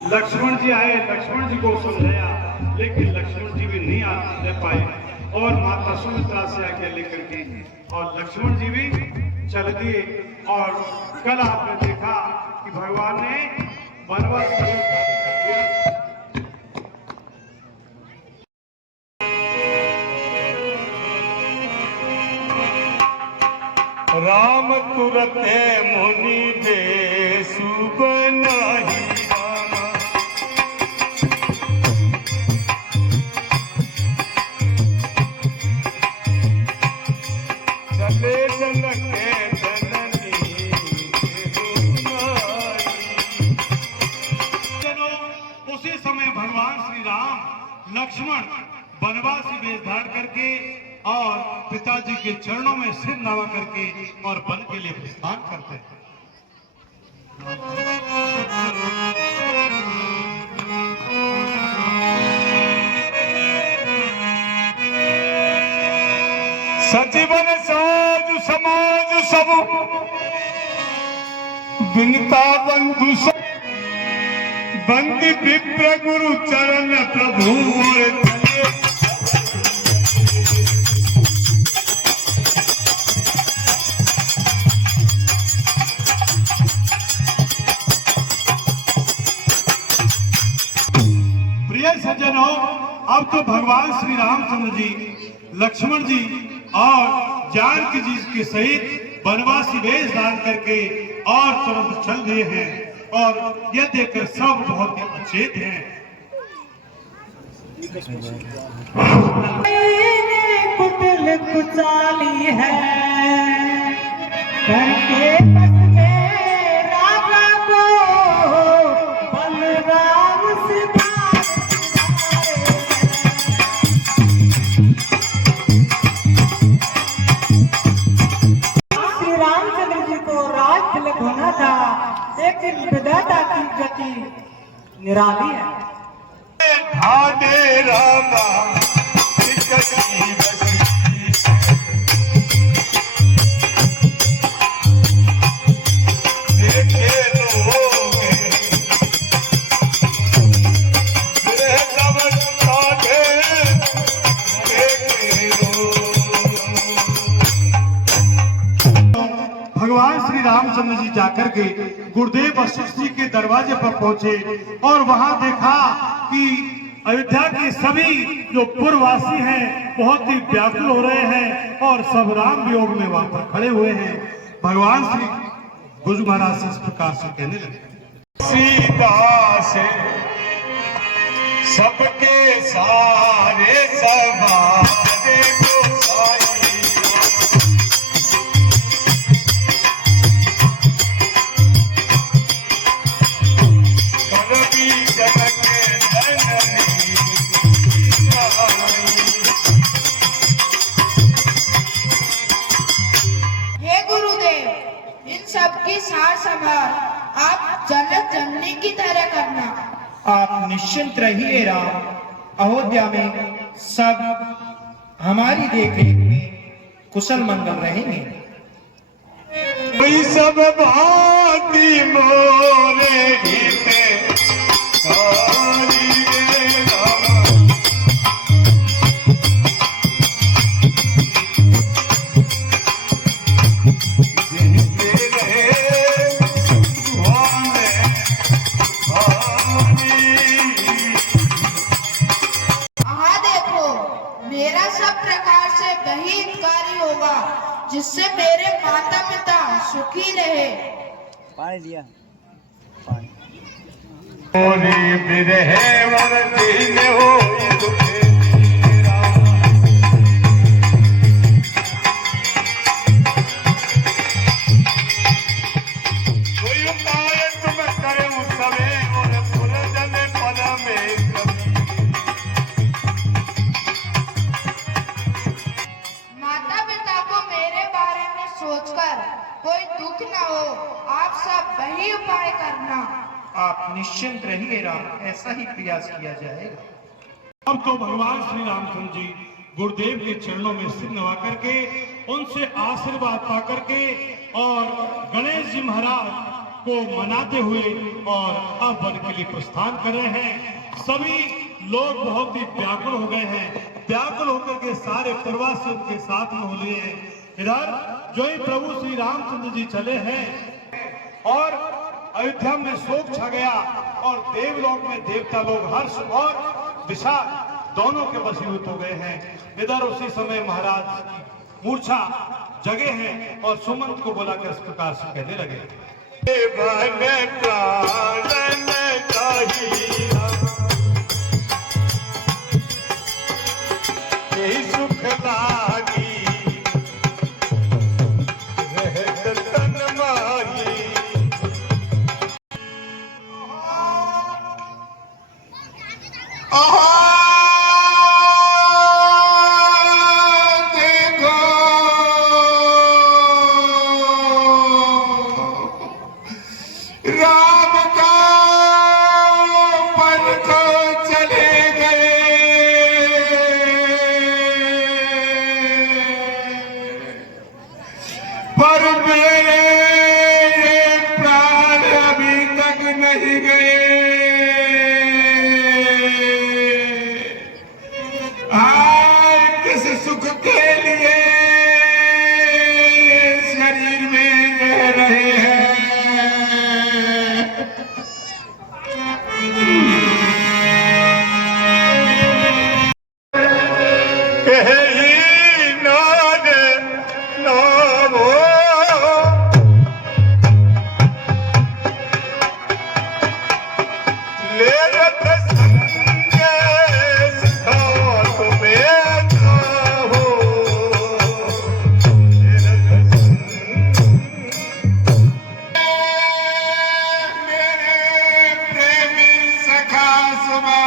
लक्ष्मण जी आए, लक्ष्मण जी को समझाया, लेकिन लक्ष्मण जी भी नहीं आ पाए और माता सुमित्रा से आज्ञा लेकर के और लक्ष्मण जी भी चल दिए। और कल आपने देखा कि भगवान ने वनवास राम तुरते मुनि देसु बनाही चले जनक उसी समय भगवान श्री राम लक्ष्मण वनवासी वेश धारण करके और पिताजी के चरणों में सिर नवा करके और वन के लिए प्रस्थान करते हैं। सजीवन साज समाज सब विनता बंधु सब बंदी विप्र गुरु चरण प्रभु और चले सज्जनों, अब तो भगवान श्री रामचंद्र जी, लक्ष्मण जी और जानकी जी के सहित वनवासी वेश धारण करके और तुरंत चल दिए हैं और यह देखकर सब बहुत ही अचेत हैं। कुटिल कुचाली है करके बस में राजा को बलराम से होना था, लेकिन विधाता की गति निराली है। ढाडे रामा भगवान श्री रामचंद्र जी जाकर के गुरुदेव वशिष्ठ जी के दरवाजे पर पहुंचे और वहां देखा कि अयोध्या के सभी जो पूर्ववासी हैं बहुत ही व्याकुल हो रहे हैं और सब राम वियोग में वहां पर खड़े हुए हैं। भगवान श्री गुरु महाराज से इस प्रकार से कहने लगे, सीता से सबके सारे सवारे गोसाई सबकी सार संभाल आप जनक जननी की तरह करना। आप निश्चिंत रहिए राम, अयोध्या में सब हमारी देखरेख में कुशल मंगल रहेंगे। सब भांति मोरे हिते जिससे मेरे माता पिता सुखी रहे। पानी दिया पानी मोरी बिरहे वरती ने होई दुखे मीरा। कोई उपाय तुम करे सबे और पुरजन पद में कभी। माता पिता को मेरे बारे में सोचकर कोई दुख न हो, आप सब वही उपाय करना। आप निश्चिंत रहिए राम, ऐसा ही प्रयास किया जाएगा। अब तो भगवान श्री रामचंद्र जी गुरुदेव के चरणों में सिर नवा करके उनसे आशीर्वाद पा करके और गणेश जी महाराज को मनाते हुए और अब वन के लिए प्रस्थान कर रहे हैं। सभी लोग बहुत ही व्याकुल हो गए हैं, व्याकुल होकर के सारे प्रवासी उनके साथ में हो लिए हैं। इधर जो ही प्रभु श्री रामचंद्र जी चले हैं और अयोध्या में शोक छा गया और देवलोक में देवता लोग हर्ष और दिशा दोनों के वशीभूत हो गए हैं। इधर उसी समय महाराज मूर्छा जगे हैं और सुमंत को बुलाकर इस प्रकार से कहने लगे। सुख लागी रहत तन माही। देखो राम का पन को चले गए। पर मेरे प्राण अभी तक नहीं गए। किस सुख के लिए शरीर में रह रहे हैं। कहीं नाद नाम हो ले रथ संदेश खात में ना हो। ले रथ मेरे प्रेमी सखा सुबह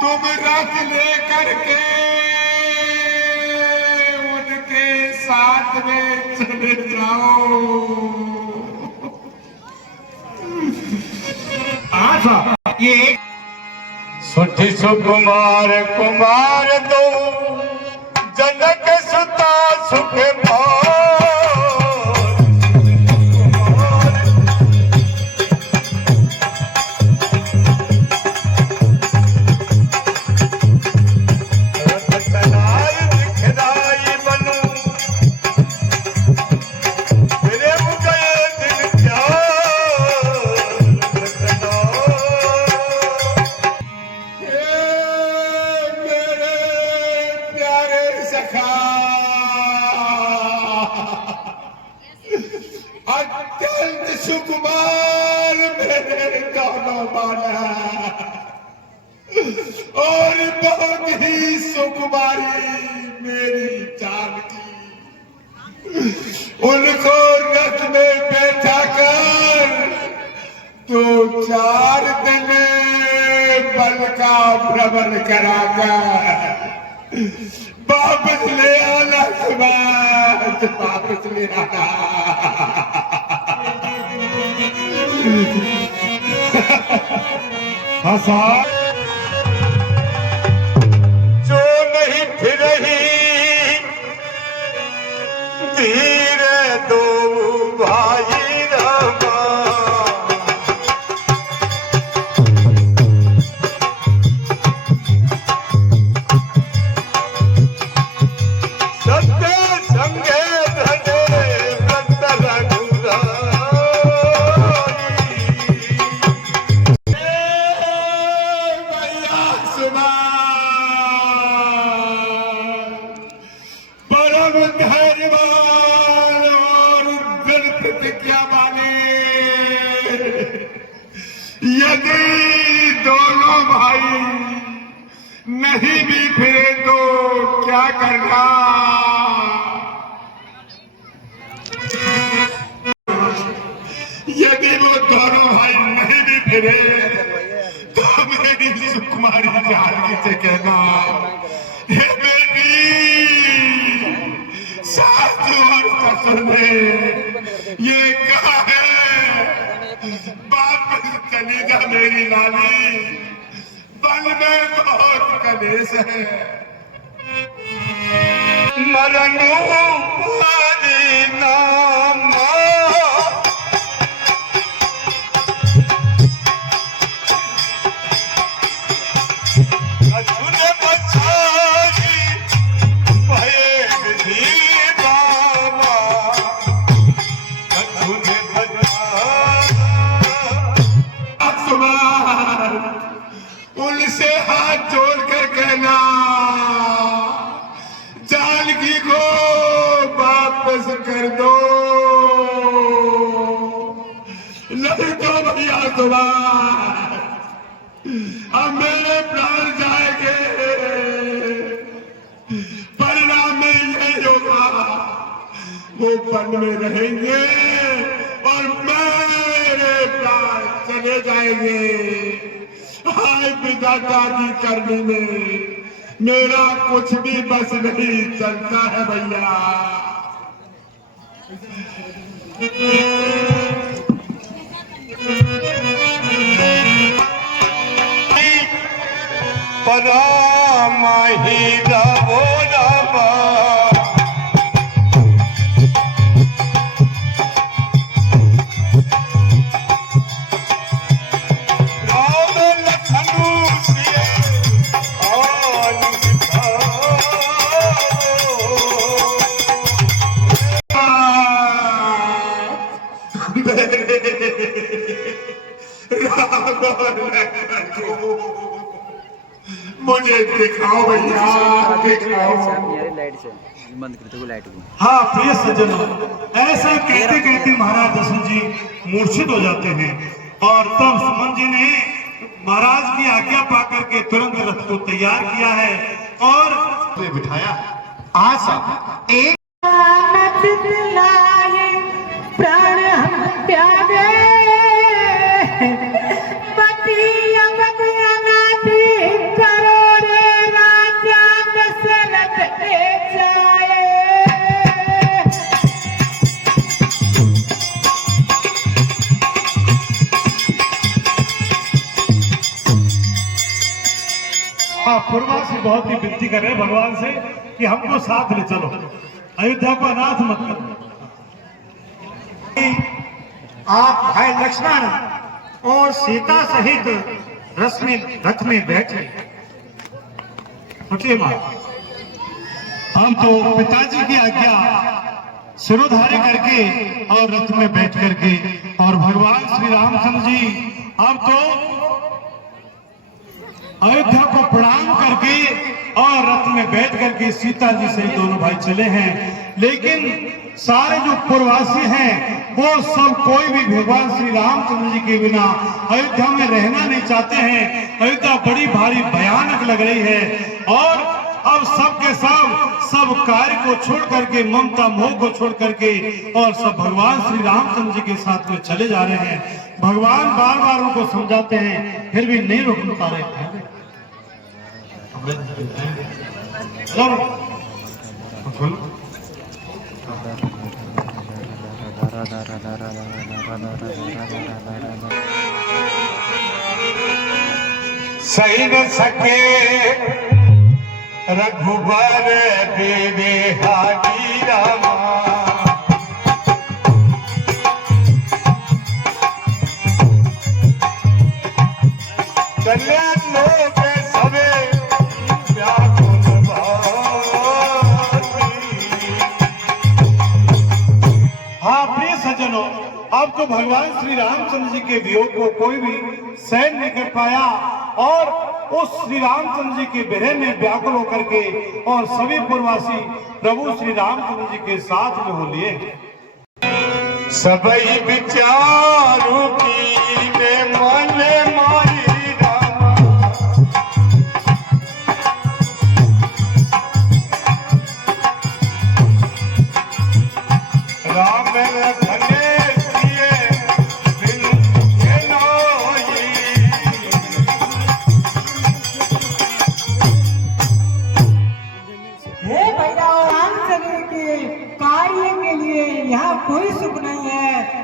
तुम रथ लेकर के उनके साथ में चले जाओ। ये सुठी सुकुमार कुमार दो जनक सुता सुख पाओ। अत्यंत सुकुमार मेरे दोनों बाला और बहुत ही सुकुमारी मेरी जानकी। उनको रथ में बैठा कर तो 4 दिन बल का भ्रमण कराकर वापस ले आना। सुभाष वापस ले आना। जो नहीं फिर रही धीरे दो भाई रामा। सत्य संगे धने व्रत रघुराई। यदि दोनों भाई नहीं भी फिरे तो क्या करना? यदि वो दोनों भाई नहीं भी फिरे तो मेरी सुकुमारी जानकी से कहना, हे बेटी, सास और ससुर ने ये कहा है, वापस चली जा मेरी लाली, बन में बहुत कलेश है। मरण वाली नाम उनसे हाथ जोड़कर कहना, जानकी को वापस कर दो, नहीं तो भैया तुम्हार अब मेरे प्राण जाएंगे। परिणाम में यही होगा, वो वन में रहेंगे और मेरे प्राण चले जाएंगे। हाय विधाता की करनी में मेरा कुछ भी बस नहीं चलता है भैया। परामाही रवो रवा मुझे दिखाओ भैया, दिखाओ। लाइट से बंद करते को लाइट को। हाँ प्रिय सज्जनों, ऐसा कहते कहते महाराज दशरथ जी मूर्छित हो जाते हैं और तब सुमन जी ने महाराज की आज्ञा पाकर के तुरंत रथ को तैयार किया है और बिठाया। आशा एक प्राण हम त्यागे, पति अवध अनादि करो रे राजा दशरथ के जाए। हाँ, पूर्वासी बहुत ही विनती कर रहे हैं भगवान से कि हमको साथ ले चलो, अयोध्या को अनाथ मत करो। आप भाई लक्ष्मण और सीता सहित रथ में बैठे। उठिए मां, हम तो पिताजी की आज्ञा सिरोधार्य करके और रथ में बैठ करके और भगवान श्री रामचंद्र जी अब तो अयोध्या को प्रणाम करके और रथ में बैठ करके सीता जी से दोनों भाई चले हैं। लेकिन सारे जो पूर्ववासी हैं वो सब कोई भी भगवान श्री रामचंद्र जी के बिना अयोध्या में रहना नहीं चाहते हैं। अयोध्या बड़ी भारी भयानक लग रही है और अब सब के सब कार्य को छोड़ करके, ममता मोह को छोड़ करके और सब भगवान श्री रामचंद्र जी के साथ में चले जा रहे हैं। भगवान बार बार उनको समझाते हैं फिर भी नहीं रोक पा रहे हैं। सही न सके रघुबर देवे हाजी रामा, कल्याण लोक सवे व्याकुल भाती। हाँ प्रिय सज्जनों, अब तो भगवान श्री रामचंद्र जी के वियोग को कोई भी सहन नहीं कर पाया और उस श्री रामचंद्र जी के विरह में व्याकुल होकर के और सभी पूर्ववासी प्रभु श्री रामचंद्र जी के साथ में हो लिए। सबई विचारू की मन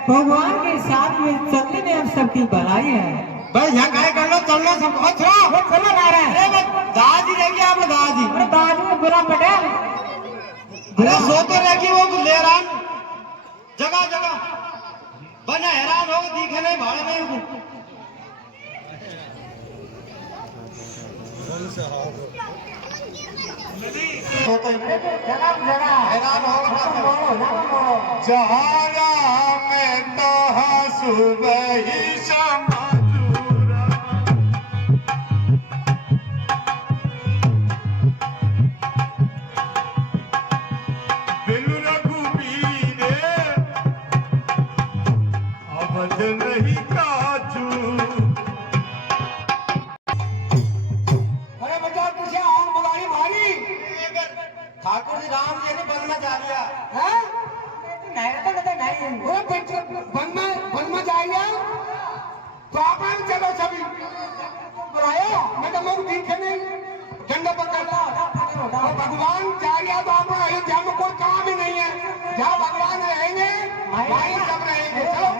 भगवान के साथ में चलने में हम सबकी भलाई है। भाई यहाँ काय करना चलना सब वो चलो ना रहे दादी रहेगी आप दादी अरे दादी में गुलाम पटेल अरे सोते रहेगी वो लेरान जगह जगह बना हैरान हो दिखे नहीं भाड़े नहीं हैरान हो जहारा में तो सुबह ही शाम नहीं काजू अरे बेटा तुझे आम बुलानी मारी ठाकुर जी राम जी ने बनना जा रहा है नहीं रहता नहीं वो बच्चे वन में जाइए तो आप चलो सभी बुलाया मैं तो लोग दिखे नहीं झंडा पकड़ता भगवान जाइए तो आप अयोध्या में कोई काम ही नहीं है जहाँ भगवान रहेंगे वहीं सब रहेंगे चलो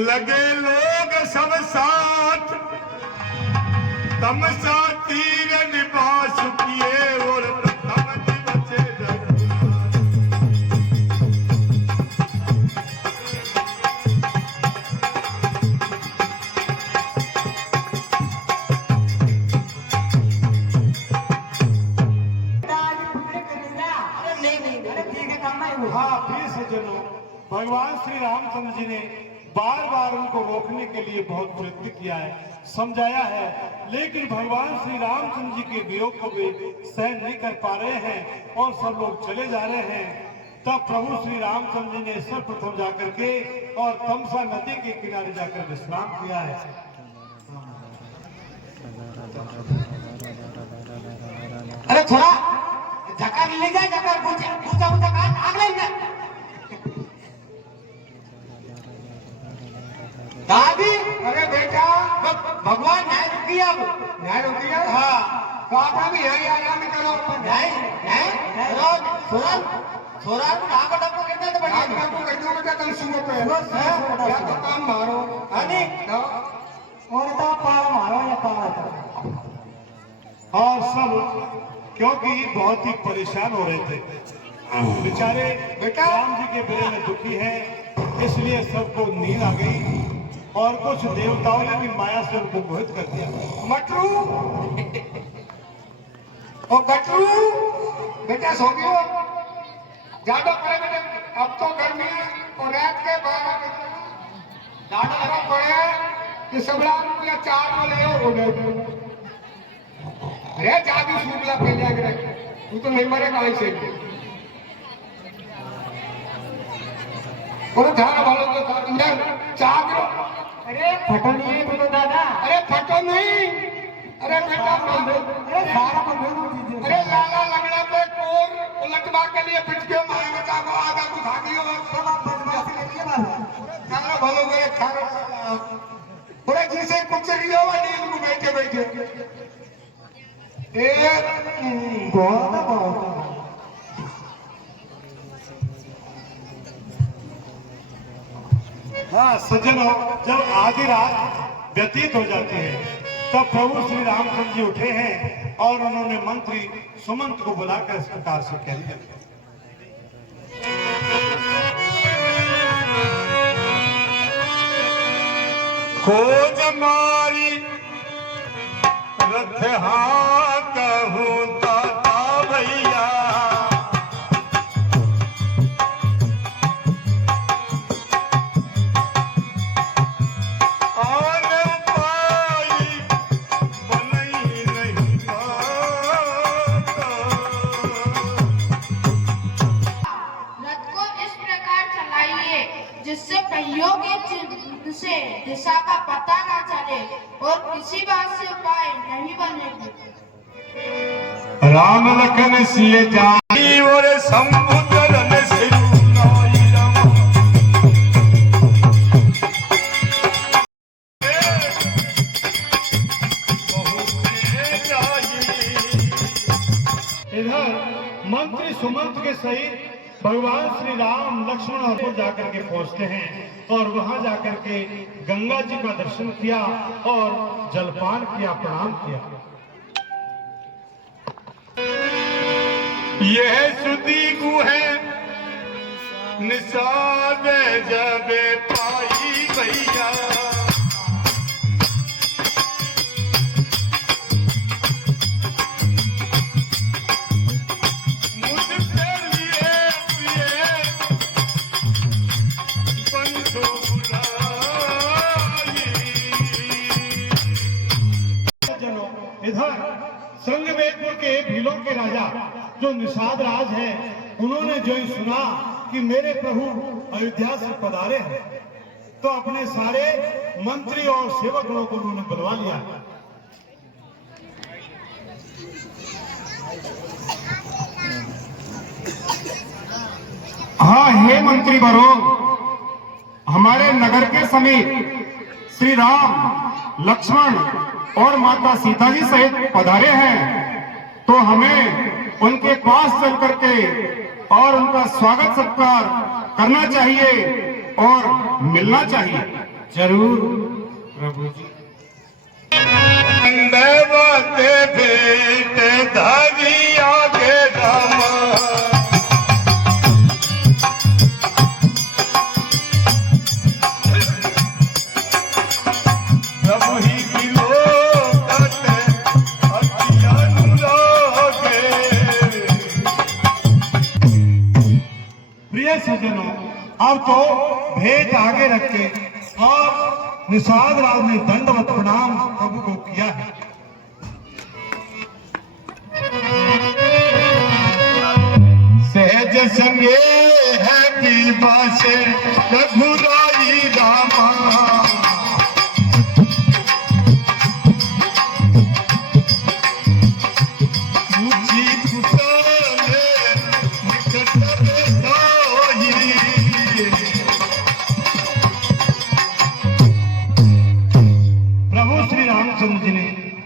लगे लोग सब साथ तमसा तीर निभा चुकिए और प्रथम बचे हाँ प्रिय सज्जनों, भगवान श्री रामचंद्र जी ने बार बार उनको रोकने के लिए बहुत प्रयत्न किया है, समझाया है, लेकिन भगवान श्री रामचंद्र जी के वियोग को वे सहन नहीं कर पा रहे हैं और सब लोग चले जा रहे हैं। तब प्रभु श्री रामचंद्र जी ने सर्वप्रथम जाकर के और तमसा नदी के किनारे जाकर विश्राम किया है। अरे थोड़ा झकार ले जाए झकार पूछा पूछा काट आग ले दादी अरे बेटा भगवान न्याय रुकी अब न्याय रुकिए हाँ तो आप भी यही आराम करो न्याय न्याय सोरन सोरन आग डब्बो कितने तो बढ़िया आप आपको कह दूं बेटा तुम सुनो पे या तो काम मारो अरे और तो पार मारो या पार और सब क्योंकि बहुत ही परेशान हो रहे थे, बेचारे राम जी के बेरे में दुखी हैं, इसलिए सबको नींद आ गई और कुछ देवताओं ने भी माया से उनको मोहित कर दिया। मटरू ओ गटरू बेटा सो गयो ज्यादा पड़े बेटा अब तो गर्मी है और रात के 12 बजे ज्यादा लगा पड़े कि सबला या 4 बजे उठे अरे जादू सूखला पे जाकर तू तो नहीं मरे कहीं से और धारा वालों को अंदर चादर अरे फटो नहीं बोलो दादा अरे फटो नहीं अरे बेटा अरे सारा को दे दो चीजें अरे लाला लगना पे कोर उलटवा के लिए पिट के मारे बचा को आधा को खा दियो सब आप बदमाशी लेके बात खाना भलो गए खाना पूरे जिसे कुछ रियो नील को बैठे बैठे बहुत हाँ सज्जनों, जब आधी रात व्यतीत हो जाती है तब प्रभु श्री रामचंद्र जी उठे हैं और उन्होंने मंत्री सुमंत को बुलाकर इस प्रकार से कह दिया। खोज मारी रथ हाथ हूँ ताता भैया जिससे पहियों के चिन्ह से दिशा का पता न चले और किसी बात से उपाय नहीं बनेगी। राम लखन सिए जाई और समुद्र में सिर इधर मंत्री सुमंत के सहित भगवान श्री राम लक्ष्मण और जाकर के पहुंचते हैं और वहां जाकर के गंगा जी का दर्शन किया और जलपान किया, प्रणाम किया। यह सुधी गुहे निषाद जब पाई भैया, इधर संगमेरपुर के भीलों के राजा जो निषाद राज हैं, उन्होंने जो ही सुना कि मेरे प्रभु अयोध्या से पधारे हैं, तो अपने सारे मंत्री और सेवकों को उन्होंने बुलवा लिया। हाँ, हे मंत्री बरो, हमारे नगर के समीप श्री राम लक्ष्मण और माता सीता जी सहित पधारे हैं, तो हमें उनके पास चल करके और उनका स्वागत सत्कार करना चाहिए और मिलना चाहिए। जरूर प्रभु जी। भेंट धारी आगे रामा, प्रभु ही प्रिय सज्जनों, अब तो भेंट आगे रख के और निषाद राज ने दंडवत प्रणाम प्रभु को किया है। सहज संगे है की बासे रघुराई रामा,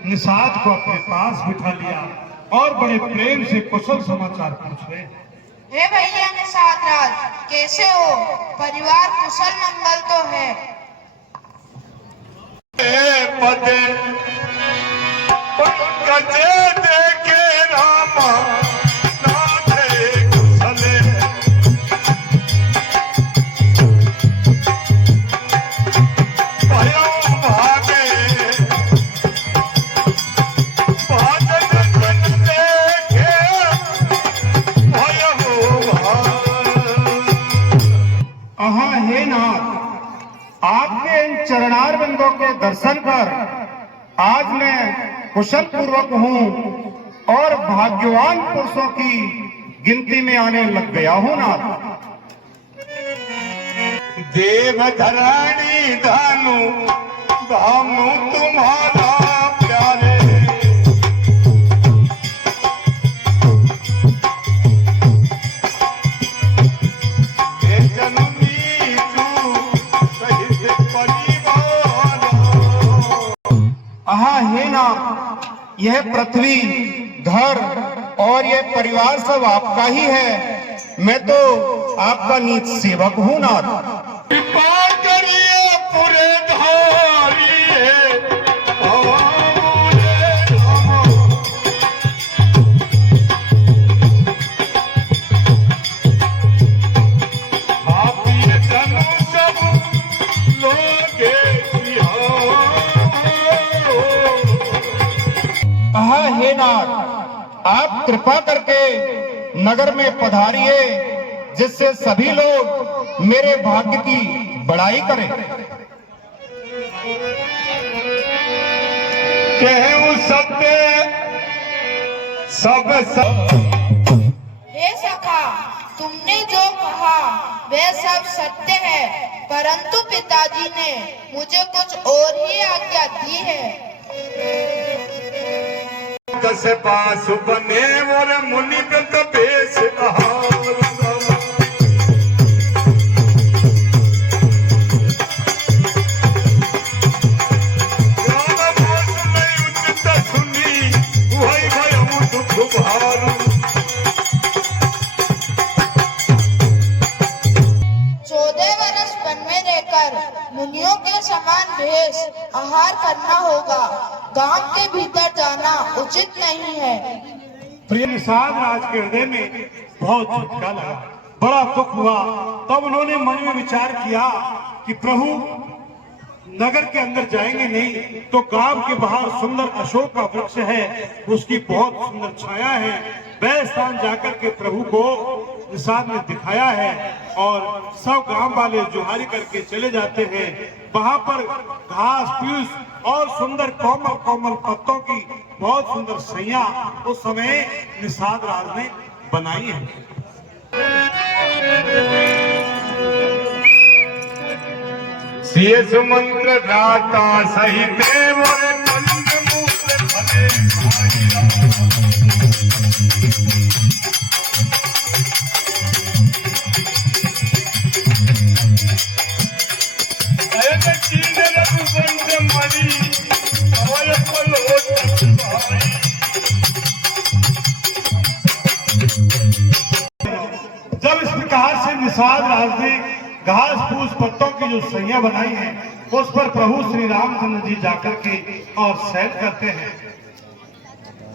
निषाद को अपने पास बिठा लिया और बड़े प्रेम से कुशल समाचार पूछे। हे भैया निषाद राज, कैसे हो? परिवार कुशल मंगल तो है? पदे पंकज देखे रामा, नाथे कुशले भयो भागे, हे नाथ, आपके इन चरणार बिंदों के दर्शन कर आज मैं कुशल पूर्वक हूँ और भाग्यवान पुरुषों की गिनती में आने लग गया हूँ नाथ। देव धरानी धानु धानु तुम्हारा प्यारे, हाँ हे नाथ, यह पृथ्वी घर और यह परिवार सब आपका ही है, मैं तो आपका नीत सेवक हूँ नाथ। कृपा करिए पूरे धारिए, आप ये धनु सब लोगे हाँ हे नाथ, आप कृपा करके नगर में पधारिए, जिससे सभी लोग मेरे भाग्य की बड़ाई करें। कहूँ सत्य सब हे सखा, तुमने जो कहा वह सब सत्य है, परंतु पिताजी ने मुझे कुछ और ही आज्ञा दी है। दस पास बने और मुनि व्रत भेष आहार, ग्राम भोज में उचित सुनी, वही भय दुख भारू। बाहर करना होगा। गांव के भीतर जाना उचित नहीं है। प्रिय निषाद राज के हृदय में बहुत झटका लगा, बड़ा दुख हुआ। तब उन्होंने मन में विचार किया कि प्रभु नगर के अंदर जाएंगे नहीं तो गांव के बाहर सुंदर अशोक का वृक्ष है, उसकी बहुत सुंदर छाया है। वह स्थान जाकर के प्रभु को निषाद ने दिखाया है और सब गांव वाले जुहारी करके चले जाते हैं। वहां पर घास फूस और सुंदर कोमल कोमल पत्तों की बहुत सुंदर सैया उस समय निषाद राज ने बनाई है। शेष मंत्र दाता सहित मोरे पंचमूत्र भले अयन कीन रघुवंश मणि अवय पलोट भाई। जब इस प्रकार से निषाद राज ने घास फूस पत्तों की जो सैया बनाई है उस पर प्रभु श्री रामचंद्र जी जाकर के और सैर करते हैं।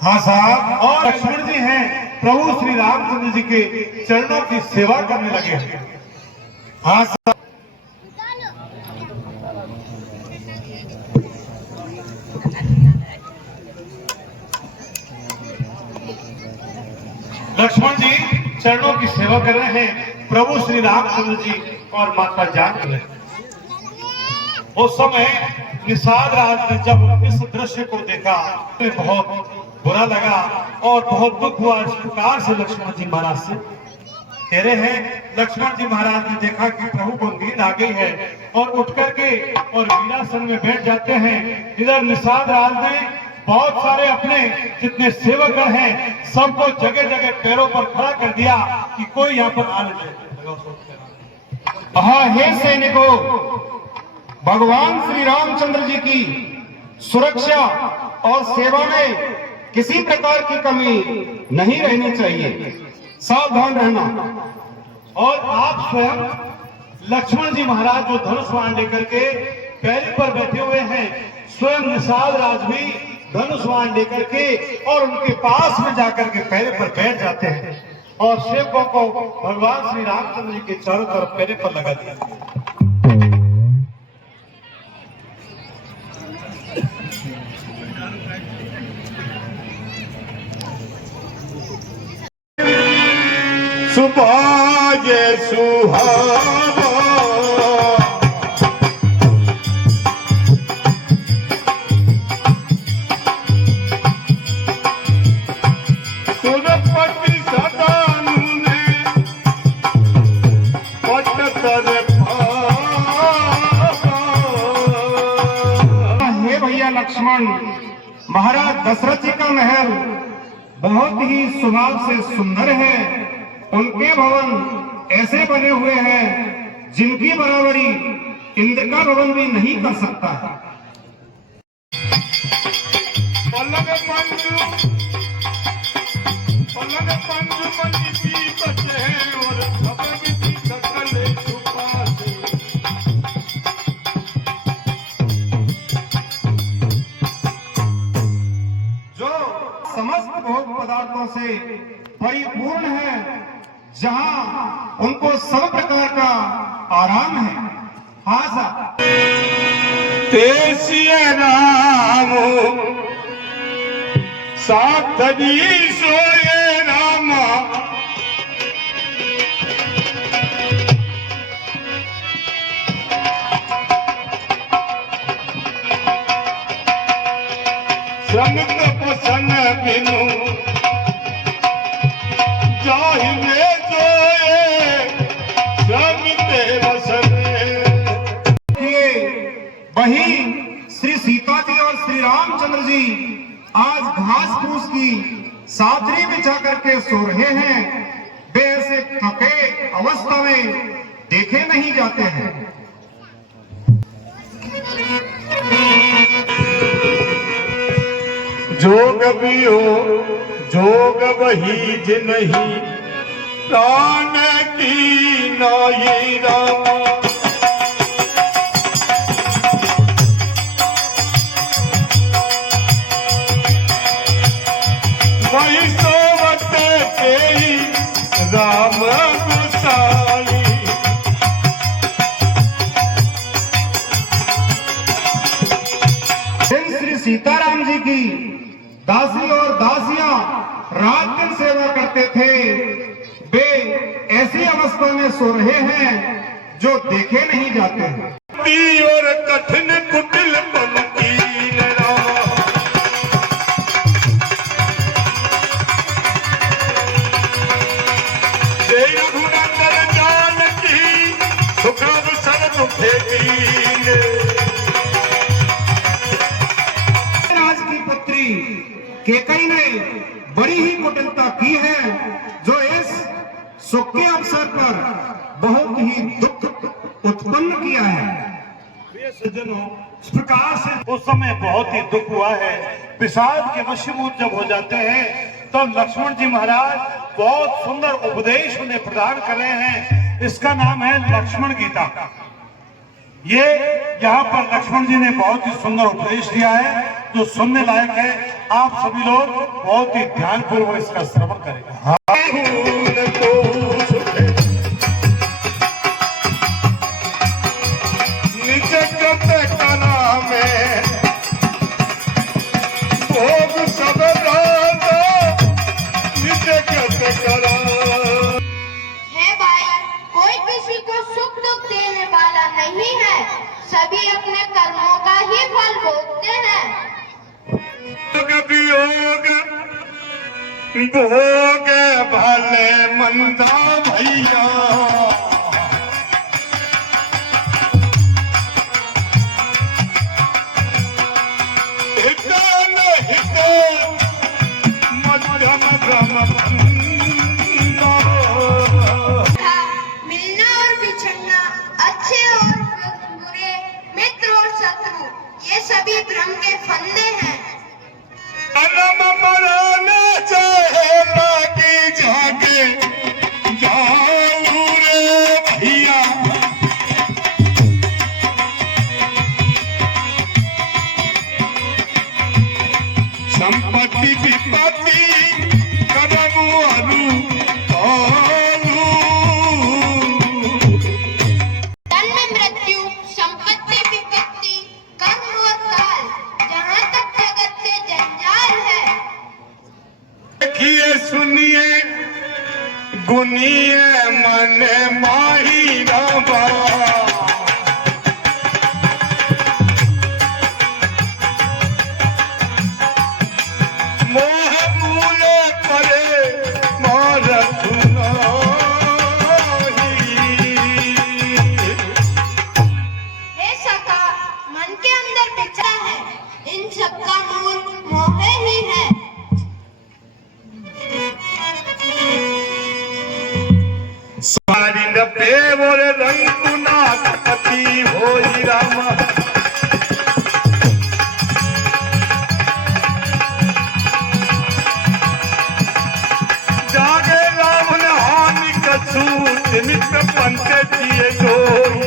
हाँ साहब, और लक्ष्मण जी हैं प्रभु श्री रामचंद्र जी के चरणों की सेवा करने लगे हैं। हाँ साहब, लक्ष्मण जी चरणों की सेवा कर रहे हैं। प्रभु श्री रामचंद्र जी और माता जानकी। उस समय निषाद राज ने जब इस दृश्य को देखा तो बहुत बुरा लगा और बहुत दुख हुआ। इस प्रकार से लक्ष्मण जी महाराज से कह रहे हैं। लक्ष्मण जी महाराज ने देखा कि प्रभु को नींद आ गई है और उठ करके और वीरासन में बैठ जाते हैं। इधर निषाद राज ने बहुत सारे अपने जितने सेवक हैं सबको जगह जगह पैरों पर खड़ा कर दिया कि कोई यहाँ पर आ नहीं जाए। हाँ, हे सैनिकों, भगवान श्री रामचंद्र जी की सुरक्षा और सेवा में किसी प्रकार की कमी नहीं रहनी चाहिए, सावधान रहना। और आप स्वयं लक्ष्मण जी महाराज जो धनुष बाण लेकर के पैरी पर बैठे हुए हैं, स्वयं निषाद राज भी धनुष बाण लेकर के और उनके पास में जाकर के पैरे पर बैठ जाते हैं और सेवकों को भगवान श्री रामचंद्र जी के चारों तरफ पैरे पर लगा दिया। सुभाग सुहावा सुरपति सदानु ने पट कर हे भैया लक्ष्मण, महाराज दशरथ जी का महल बहुत ही स्वभाव से सुंदर है। उनके भवन ऐसे बने हुए हैं जिनकी बराबरी इंद्र का भवन भी नहीं कर सकता है। पलक पंजु मणि दीपक है और सब विधि सकल सुपासे। जो समस्त भोग पदार्थों से परिपूर्ण है, जहां उनको सब प्रकार का आराम है। हाँ साहब, तेसिय राम साथी सोए रामा संत पसन बिनु जाहिने जोए सब तेरा सने। वही श्री सीता जी और श्री रामचंद्र जी आज घास फूस की सादरी बिछा करके सो रहे हैं। वे ऐसे थके अवस्था में देखे नहीं जाते हैं। जोग भी हो जोग वही जिनहि प्राण की नाई रामा। तेरी राम गोसाई। श्री सीताराम जी की दासी और दासियां रात दिन सेवा करते थे, वे ऐसी अवस्था में सो रहे हैं जो देखे नहीं जाते हैं। और कठिन कुटिल पंक्ति रघुनंदन जानकी सुखद सन दुखे दीन। राज की पुत्री केकई ने बड़ी ही कुटिलता की है, जो इस सुख के अवसर पर बहुत ही दुख उत्पन्न किया है। प्रिय सज्जनों, इस प्रकार से उस समय बहुत ही दुख हुआ है। विषाद के वशीभूत जब हो जाते हैं तो लक्ष्मण जी महाराज बहुत सुंदर उपदेश उन्हें प्रदान कर रहे हैं। इसका नाम है लक्ष्मण गीता। ये यहाँ पर लक्ष्मण जी ने बहुत ही सुंदर उपदेश दिया है जो सुनने लायक है। आप सभी लोग बहुत ही ध्यानपूर्वक इसका श्रवण करें। है भाई, कोई किसी को सुख दुख देने वाला नहीं है, सभी अपने कर्मों का ही फल भोगते हैं। भोग भले मंदा भैया, मिलना और बिछड़ना, अच्छे और बुरे, मित्र और शत्रु, ये सभी भ्रम के फंदे हैं। मराना चाहे बाकी जाके जाऊं रे भैया, संपत्ति विपत्ति करमु अनु जन्म मृत्यु, संपत्ति विपत्ति, कर्म और काल, जहाँ तक जगत से जंजाल है। देखिए सुनिए गुनिए मन माही रबा, मोह मूले परे मारत नाही। हे सखा, मन के अंदर बिछा है, इन सबका मूल मोह ही है। सारिंद पेवर रंगुनाथ पति होई राम, जागे रावण हानि कछु निमित्त पंच दिए जोई।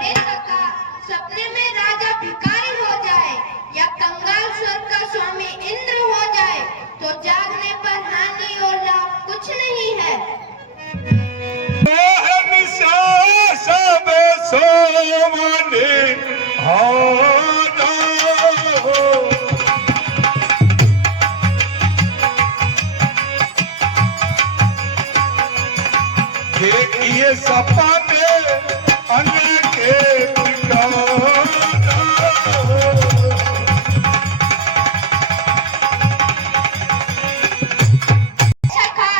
हे सखा, सपने में राजा भिखारी हो जाए या कंगाल स्वर्ग का स्वामी इंद्र हो जाए तो जागने पर हानि और लाभ कुछ नहीं है। मोहन सब सोमने हारा हो, देखिए सपने अनके ठिकाना हो। सखा,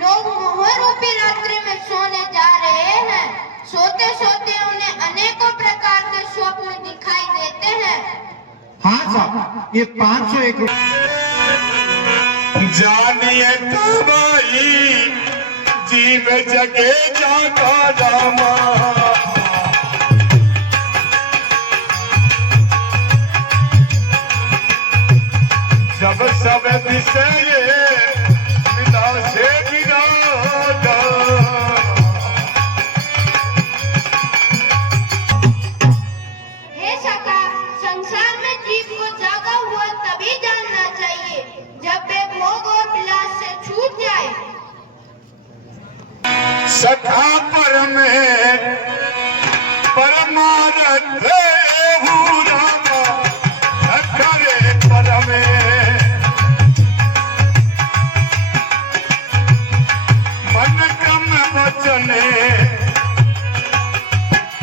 लोग मोह रूपी रात्रि में सोने जा रहे हैं। सोते सोते उन्हें अनेकों प्रकार के स्वप्न दिखाई देते हैं। हाँ साहब, ये 501 जानिए तबाई जीव जगे जाका रामा, जब सब विषय विलासे विराजा, हे सखा, संसार में जीव को जागा हुआ तभी जानना चाहिए जब वे भोग और विलास सखा पर में परमानंद करे पर में मन कम वचने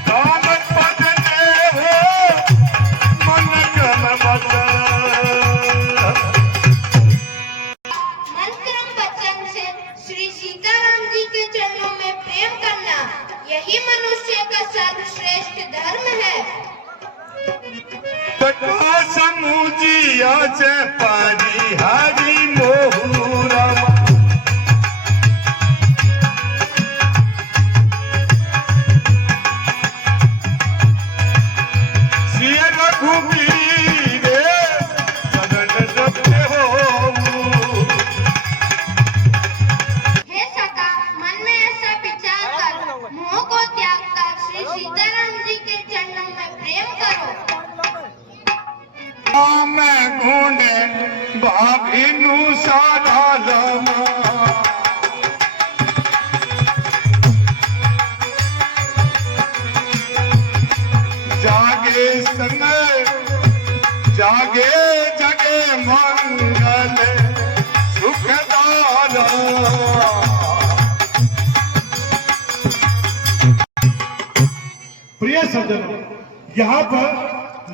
काम पद हो मन कम वचन मंत्रम वचन से श्री सीताराम जी के चरणों में प्रेम करना, यही मनुष्य का सर्वश्रेष्ठ धर्म है। तथा समुजिया से पारी हरि मोहूरम श्री रघुवीर सदन जपते हो। हे सखा, मन में ऐसा विचार कर, मोह को त्याग कर श्री सीताराम जी के चरणों में प्रेम करो। मैं घूंडे भाभिनु साधा लमा जागे समय जागे जगे मंगल सुखदाला। प्रिय सज्जनों, यहाँ पर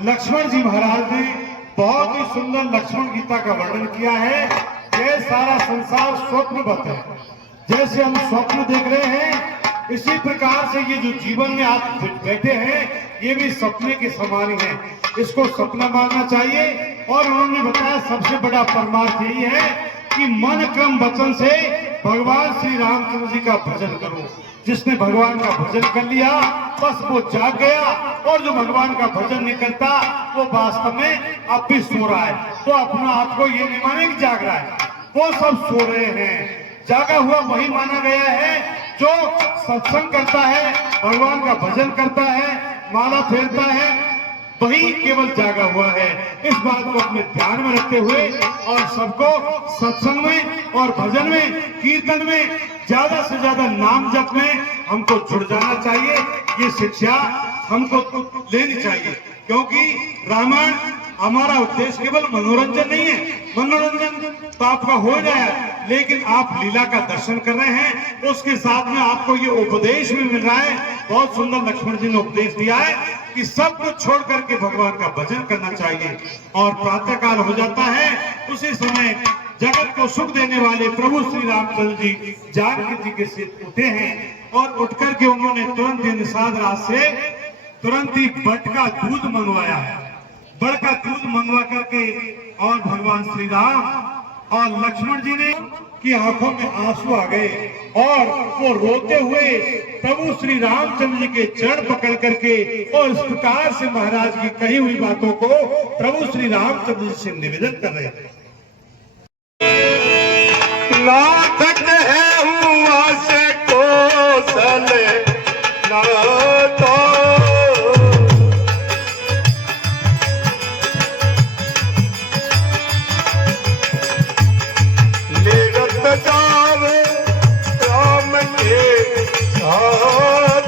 लक्ष्मण जी महाराज ने बहुत ही सुंदर लक्ष्मण गीता का वर्णन किया है। ये सारा संसार स्वप्नवत है, जैसे हम स्वप्न देख रहे हैं इसी प्रकार से ये जो जीवन में आप बैठे हैं ये भी सपने के समान ही है। इसको सपना मानना चाहिए। और उन्होंने बताया सबसे बड़ा परमार्थ यही है कि मन क्रम वचन से भगवान श्री रामचंद्र जी का भजन करो। जिसने भगवान का भजन कर लिया बस वो जाग गया, और जो भगवान का भजन नहीं करता वो वास्तव में अब भी सो रहा है। तो अपना आप को ये नहीं माने कि जाग रहा है, वो सब सो रहे हैं। जागा हुआ वही माना गया है जो सत्संग करता है, भगवान का भजन करता है, माला फेरता है, वही केवल जागा हुआ है। इस बात को अपने ध्यान में रखते हुए और सबको सत्संग में और भजन में, कीर्तन में, ज्यादा से ज्यादा नाम जप में हमको जुड़ जाना चाहिए। ये शिक्षा हमको लेनी चाहिए, क्योंकि रामायण हमारा उद्देश्य केवल मनोरंजन नहीं है। मनोरंजन तो आपका हो जाए, लेकिन आप लीला का दर्शन कर रहे हैं, उसके साथ में आपको ये उपदेश भी मिल रहा है। बहुत सुंदर लक्ष्मण जी ने उपदेश दिया है कि सब कुछ छोड़ करके भगवान का भजन करना चाहिए। और प्रातः काल हो जाता है, उसी समय जगत को सुख देने वाले प्रभु श्री रामचंद्र जी जानकी जी के से उठे हैं, और उठ करके उन्होंने तुरंत ही निषाद रात से तुरंत ही बट का दूध मंगवाया है। बड़ का दूध मंगवा करके और भगवान श्री राम और लक्ष्मण जी ने की आंखों में आंसू आ गए, और वो रोते हुए प्रभु श्री रामचंद्र जी के चरण पकड़ करके और इस प्रकार से महाराज की कही हुई बातों को प्रभु श्री रामचंद्र जी से निवेदन कर रहे थे। नाथक है हुआ से कोसल ना तो निरत जावे राम के साथ।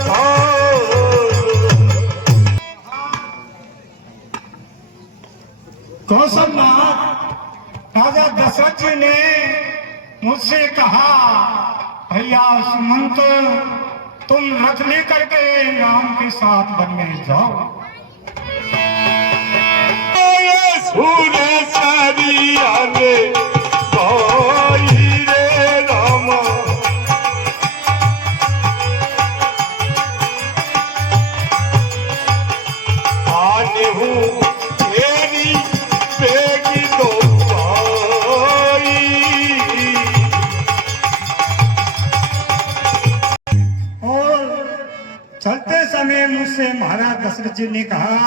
कौशलनाथ, राजा दशरथ जी ने मुझसे कहा, भैया सुमंत, तुम रथ लेकर के राम के साथ वन में जाओ। सूर्य सारिया ने कोई रे राम आने हूँ तेरी बेगी दो भाई। और चलते समय मुझसे महाराज दशरथ जी ने कहा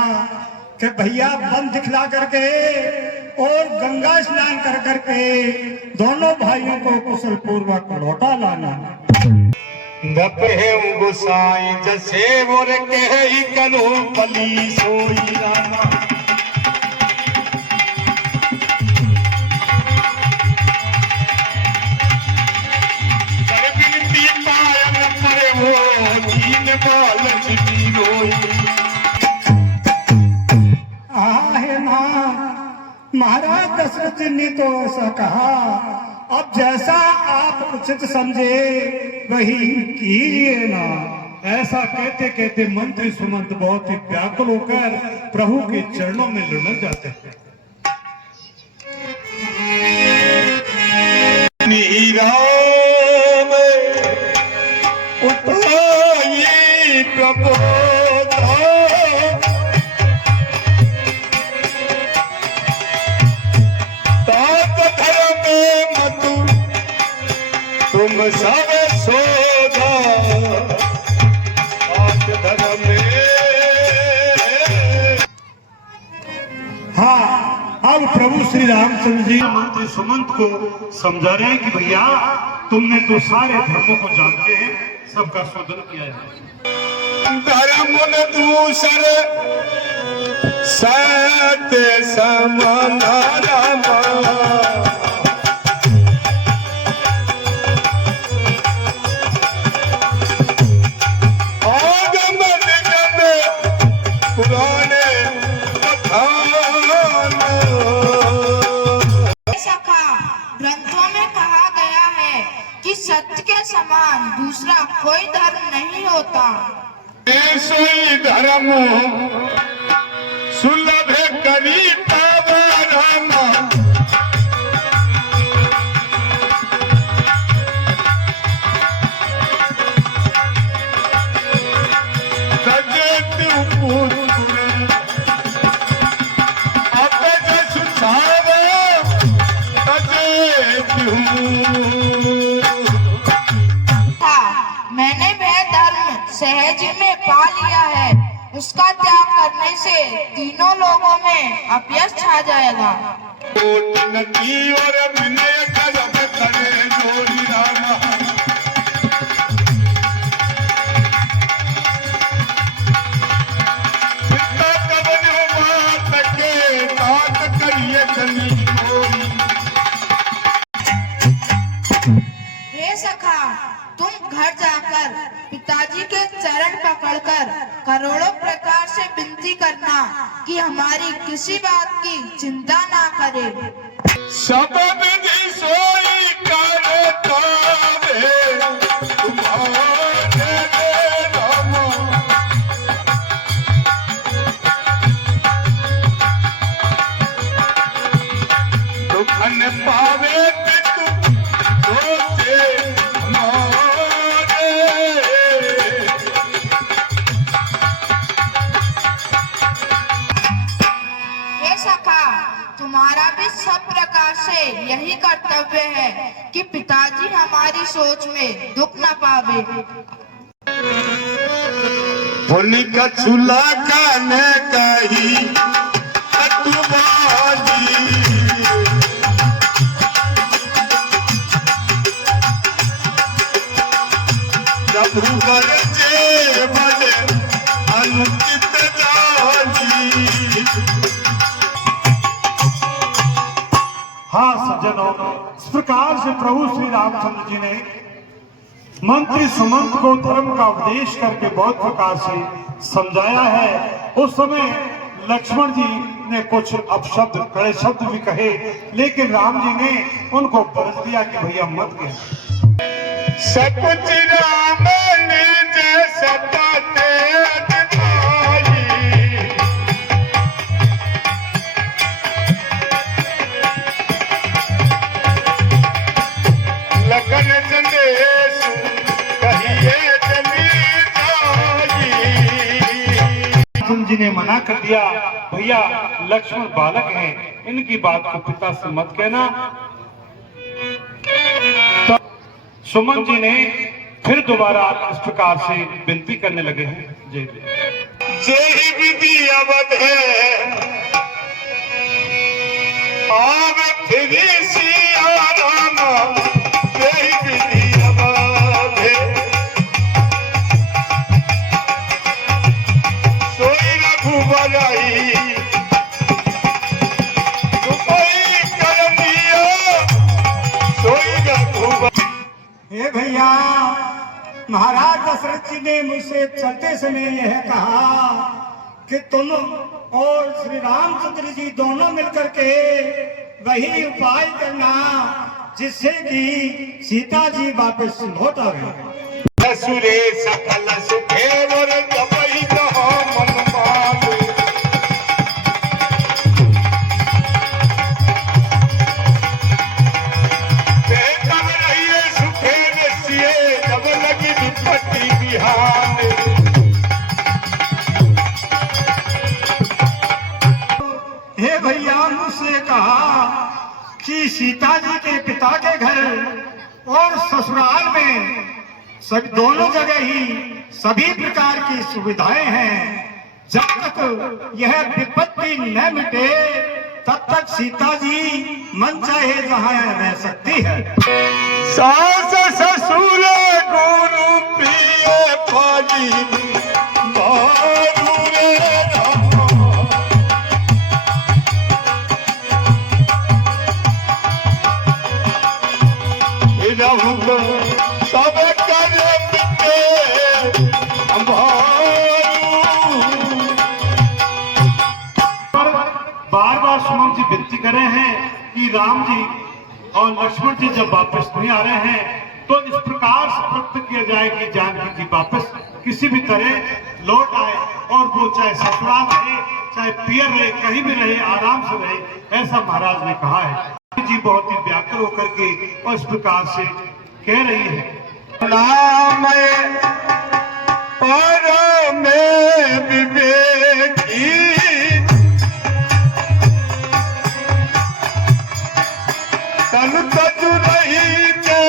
कि भैया वन दिखला करके और गंगा स्नान कर करके दोनों भाइयों को कुशल पूर्वक लौटा लाना। दपे गुसाई जसे मोर कही करो पली सोई रामा। कर बिनती पायन परे महाराज दशरथ जी ने तो ऐसा कहा, अब जैसा आप उचित समझे वही कीजिए ना। ऐसा कहते कहते मंत्री सुमंत बहुत ही व्याकुल होकर प्रभु के चरणों में लुढ़क जाते हैं। राम उठाई प्रबोध तात धर्म मतु तुम सब सोधा तात धर्म। हाँ, अब प्रभु श्री रामचंद्र जी मंत्री सुमंत को समझा रहे हैं कि भैया तुमने तो सारे धर्मों को जानते हैं, सबका शोधन किया है। धर्म न दूसर सत्य समान रामा आगम निगम पुराने सखा, ग्रंथों में कहा गया है कि सत्य के समान दूसरा कोई धर्म नहीं होता। ऐसे धर्म सुलभ करी पावा रामा सजत पुत्र अब जस छावा सजत मैंने वह धर्म सहज में पा लिया है, उसका त्याग करने से तीनों लोगों में अपयश छा जाएगा। नदी और विनय करब करे जोरी रामा सीता कवन मात के तात करिए कनी गोरी। हे सखा, तुम घर जाकर पिताजी के चरण पकड़कर करोड़ों प्रकार से विनती करना कि हमारी किसी बात की चिंता ना करे। सब विधि सोई करे तारे तुम्हारे रामा दुखन पावे पितु सोचे हमारे। हे सखा, तुम्हारा भी सब प्रकार से यही कर्तव्य है कि पिताजी हमारी सोच में दुख न पावे। बोली का चूल्हा खाने कही अतुबाजी जब बरजे बने अनुचित जानी। हाँ सज्जनों, इस प्रकार से प्रभु श्री रामचंद्र जी ने मंत्री सुमंत को धर्म का उपदेश करके बहुत प्रकार से समझाया है। उस समय लक्ष्मण जी ने कुछ अपशब्द कड़े शब्द भी कहे, लेकिन राम जी ने उनको बरस दिया कि भैया मत कह। सकुच राम निज सपते दिखाई लगन संदेश कहिए जी ने मना कर दिया, भैया लक्ष्मण बालक हैं, इनकी बात को पिता से मत कहना। तो सुमन जी ने फिर दोबारा इस प्रकार से विनती करने लगे हैं। जय जय विधि अवध है आव फिर सिया रामा जय विधि अवध है सोई रघुबर आई तो कोई कर दिया सोई रघुबर। हे भैया, महाराज दशरथ जी ने मुझसे चलते समय यह कहा कि तुम और श्री रामचंद्र जी दोनों मिलकर के वही उपाय करना जिससे कि सीता जी वापस लौट आवे। सुरे सकल सुखे वर जपई कहो मन माने। देखकर रहिए सुखे नसिए जब लगी विपत्ति बिहान। हे भैया मुझसे कहा कि सीता जी के पिता के घर और ससुराल में सब दोनों जगह ही सभी प्रकार की सुविधाएं हैं। जब तक यह विपत्ति न मिटे तब तक सीता जी मन चाहे जहां रह सकती है। सास ससुर गुरु प्रिय पाजी मारू रे राम। सब करे पिते बार बार सुमन जी विनती कर रहे हैं कि राम जी और लक्ष्मण जी जब वापस नहीं आ रहे हैं तो इस प्रकार से प्रयत्न किया जाए कि जानकी जी वापस किसी भी तरह लौट आए और वो चाहे ससुराल रहे चाहे पियर रहे कहीं भी रहे आराम से रहे, ऐसा महाराज ने कहा है। जी बहुत ही व्याकुल होकर के और इस प्रकार से कह रही है। नाम पर में विवेकी तन तज रही के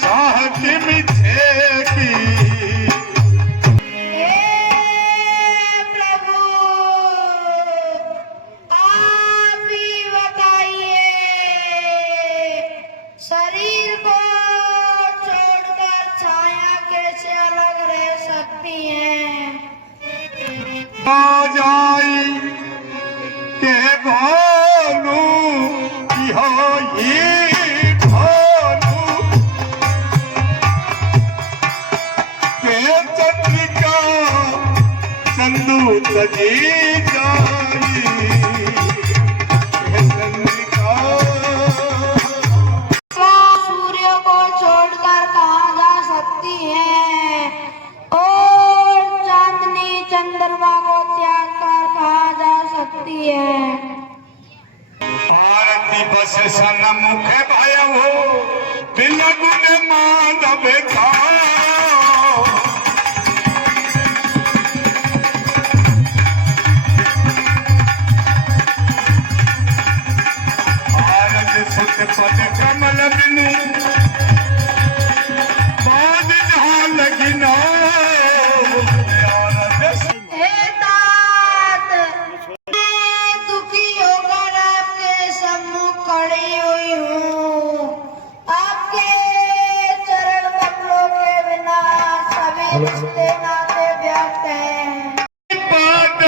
चाहती मिछे की। प्रभु आप ही बताइए शरीर को छोड़कर छाया कैसे अलग रह सकती है। आ जाई के भानु की हो ये भानु के चंद्रिका चंदू तजी जाई के चंद्रिका। सूर्य को छोड़कर कहाँ जा सकती है और चांदनी चंद्रमा को त्याग कर कहाँ जा सकती है। आरती बस सन मुखे भय हो बिन गुण मानव का। आरत सुत पद कमल बिनु बाद जहाँ लगी ना। हे तात, मैं दुखी होकर आपके सम्मुख खड़ी हुई हूँ। आपके चरण कमलों के बिना सभी रिश्ते नाते व्यर्थ हैं। पद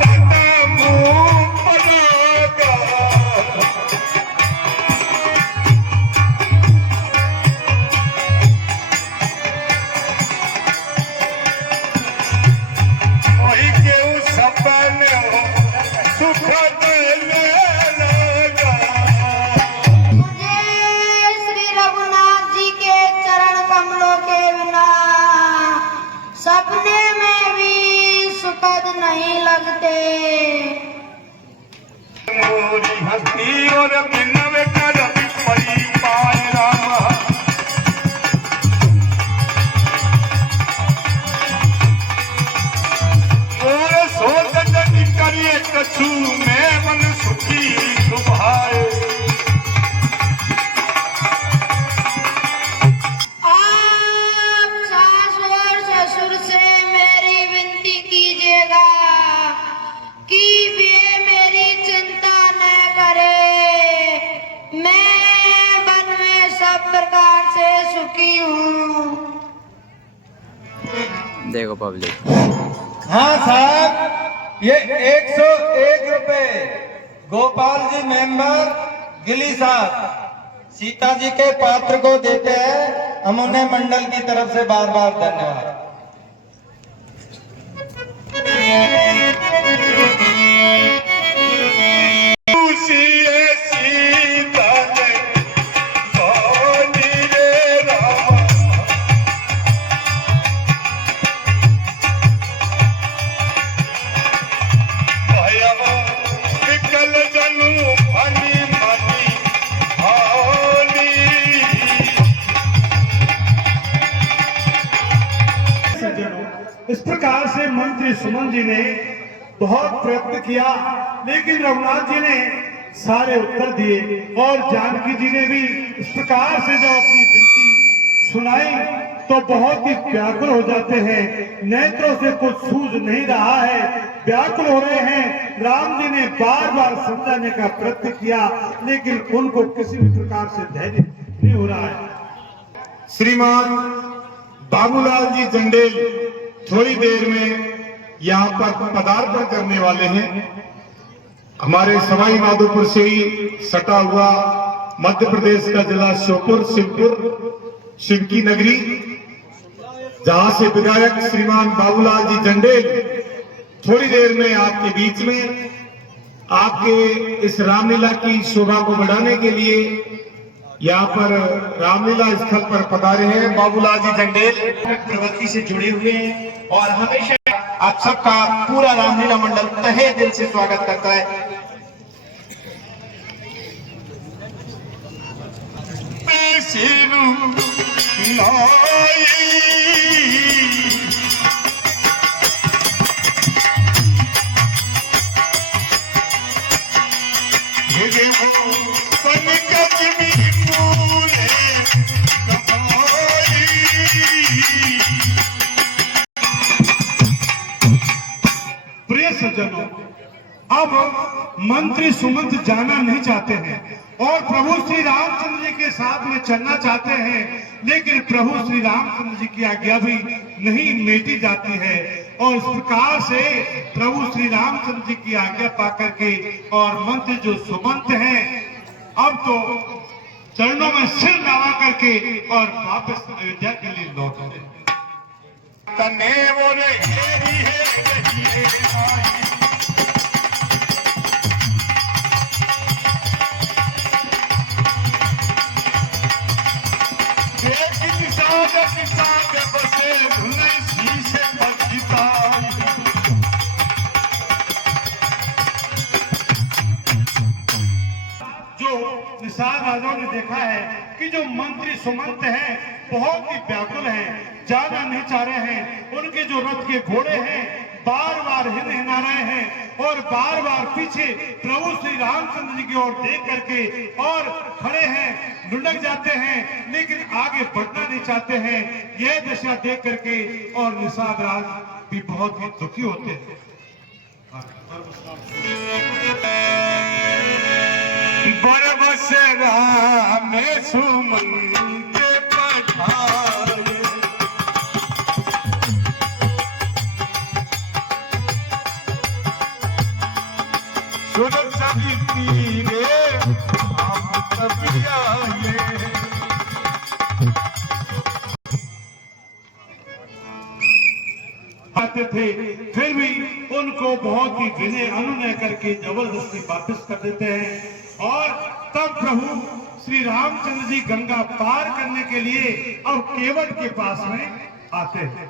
पद मुँह परागा वही केहू सपन सुख देने लगा। मुझे श्री रघुनाथ जी के चरण कमलों के बिना सपने में भी सुखद नहीं लगते। मोरी हस्ती और बिनव कर परी पाए राम। और सोच जनी करिए कछु में मन सुखी सुभाए। आप सास और ससुर से मेरी विनती कीजिएगा कि वे मेरी चिंता न करे। मैं वन में सब प्रकार से सुखी हूँ। देखो पब्लिक। हाँ साहब, ये 101 रुपए गोपाल जी मेंबर गिली साहब सीता जी के पात्र को देते हैं। हम उन्हें मंडल की तरफ से बार बार धन्यवाद। इस प्रकार से मंत्री सुमन जी ने बहुत प्रयत्न किया, लेकिन रघुनाथ जी ने सारे उत्तर दिए और जानकी जी ने भी इस प्रकार से जब अपनी विनती सुनाई तो बहुत ही व्याकुल हो जाते हैं। नेत्रों से कुछ सूझ नहीं रहा है, व्याकुल हो रहे हैं। राम जी ने बार बार समझाने का प्रयत्न किया, लेकिन उनको किसी भी प्रकार से धैर्य नहीं हो रहा है। श्रीमान बाबूलाल जी जंडेल थोड़ी देर में यहाँ पर पदार्पण करने वाले हैं। हमारे सवाई माधोपुर से ही सटा हुआ मध्य प्रदेश का जिला श्योपुर शिव की नगरी, जहां से विधायक श्रीमान बाबूलाल जी जंडेल थोड़ी देर में आपके बीच में आपके इस रामलीला की शोभा को बढ़ाने के लिए यहाँ पर रामलीला स्थल पर पधारे हैं। बाबूलाल जी जंडेल प्रवृत्ति से जुड़े हुए हैं और हमेशा आप सबका पूरा रामलीला मंडल तहे दिल से स्वागत करता है। प्रिय सज्जनों, अब मंत्री सुमंत जाना नहीं चाहते हैं और प्रभु श्री रामचंद्र जी के साथ में चलना चाहते हैं, लेकिन प्रभु श्री रामचंद्र जी की आज्ञा भी नहीं मेटी जाती है। और इस प्रकार से प्रभु श्री रामचंद्र जी की आज्ञा पाकर के और मंत्री जो सुमंत हैं अब तो चरणों में सिर नवा करके और वापस अयोध्या के लिए लौट गए। निषाद राजाओं ने देखा है कि जो मंत्री सुमंत हैं बहुत ही व्याकुल हैं, जाना नहीं चाह रहे हैं। उनके जो रथ के घोड़े हैं बार बार हिला रहे हैं और बार बार पीछे प्रभु श्री रामचंद्र जी की ओर देख करके और खड़े हैं, लुढ़क जाते हैं, लेकिन आगे बढ़ना नहीं चाहते हैं। यह दशा देख करके और निषाद राज भी बहुत ही दुखी होते हैं। बरबस राम सुमंत पठाए, सुर सभी तीरे हम सभी आए। आते थे फिर भी उनको बहुत ही विनय अनुनय करके जबरदस्ती वापस कर देते हैं। और तब प्रभु श्री रामचंद्र जी गंगा पार करने के लिए अब केवट के पास में आते हैं।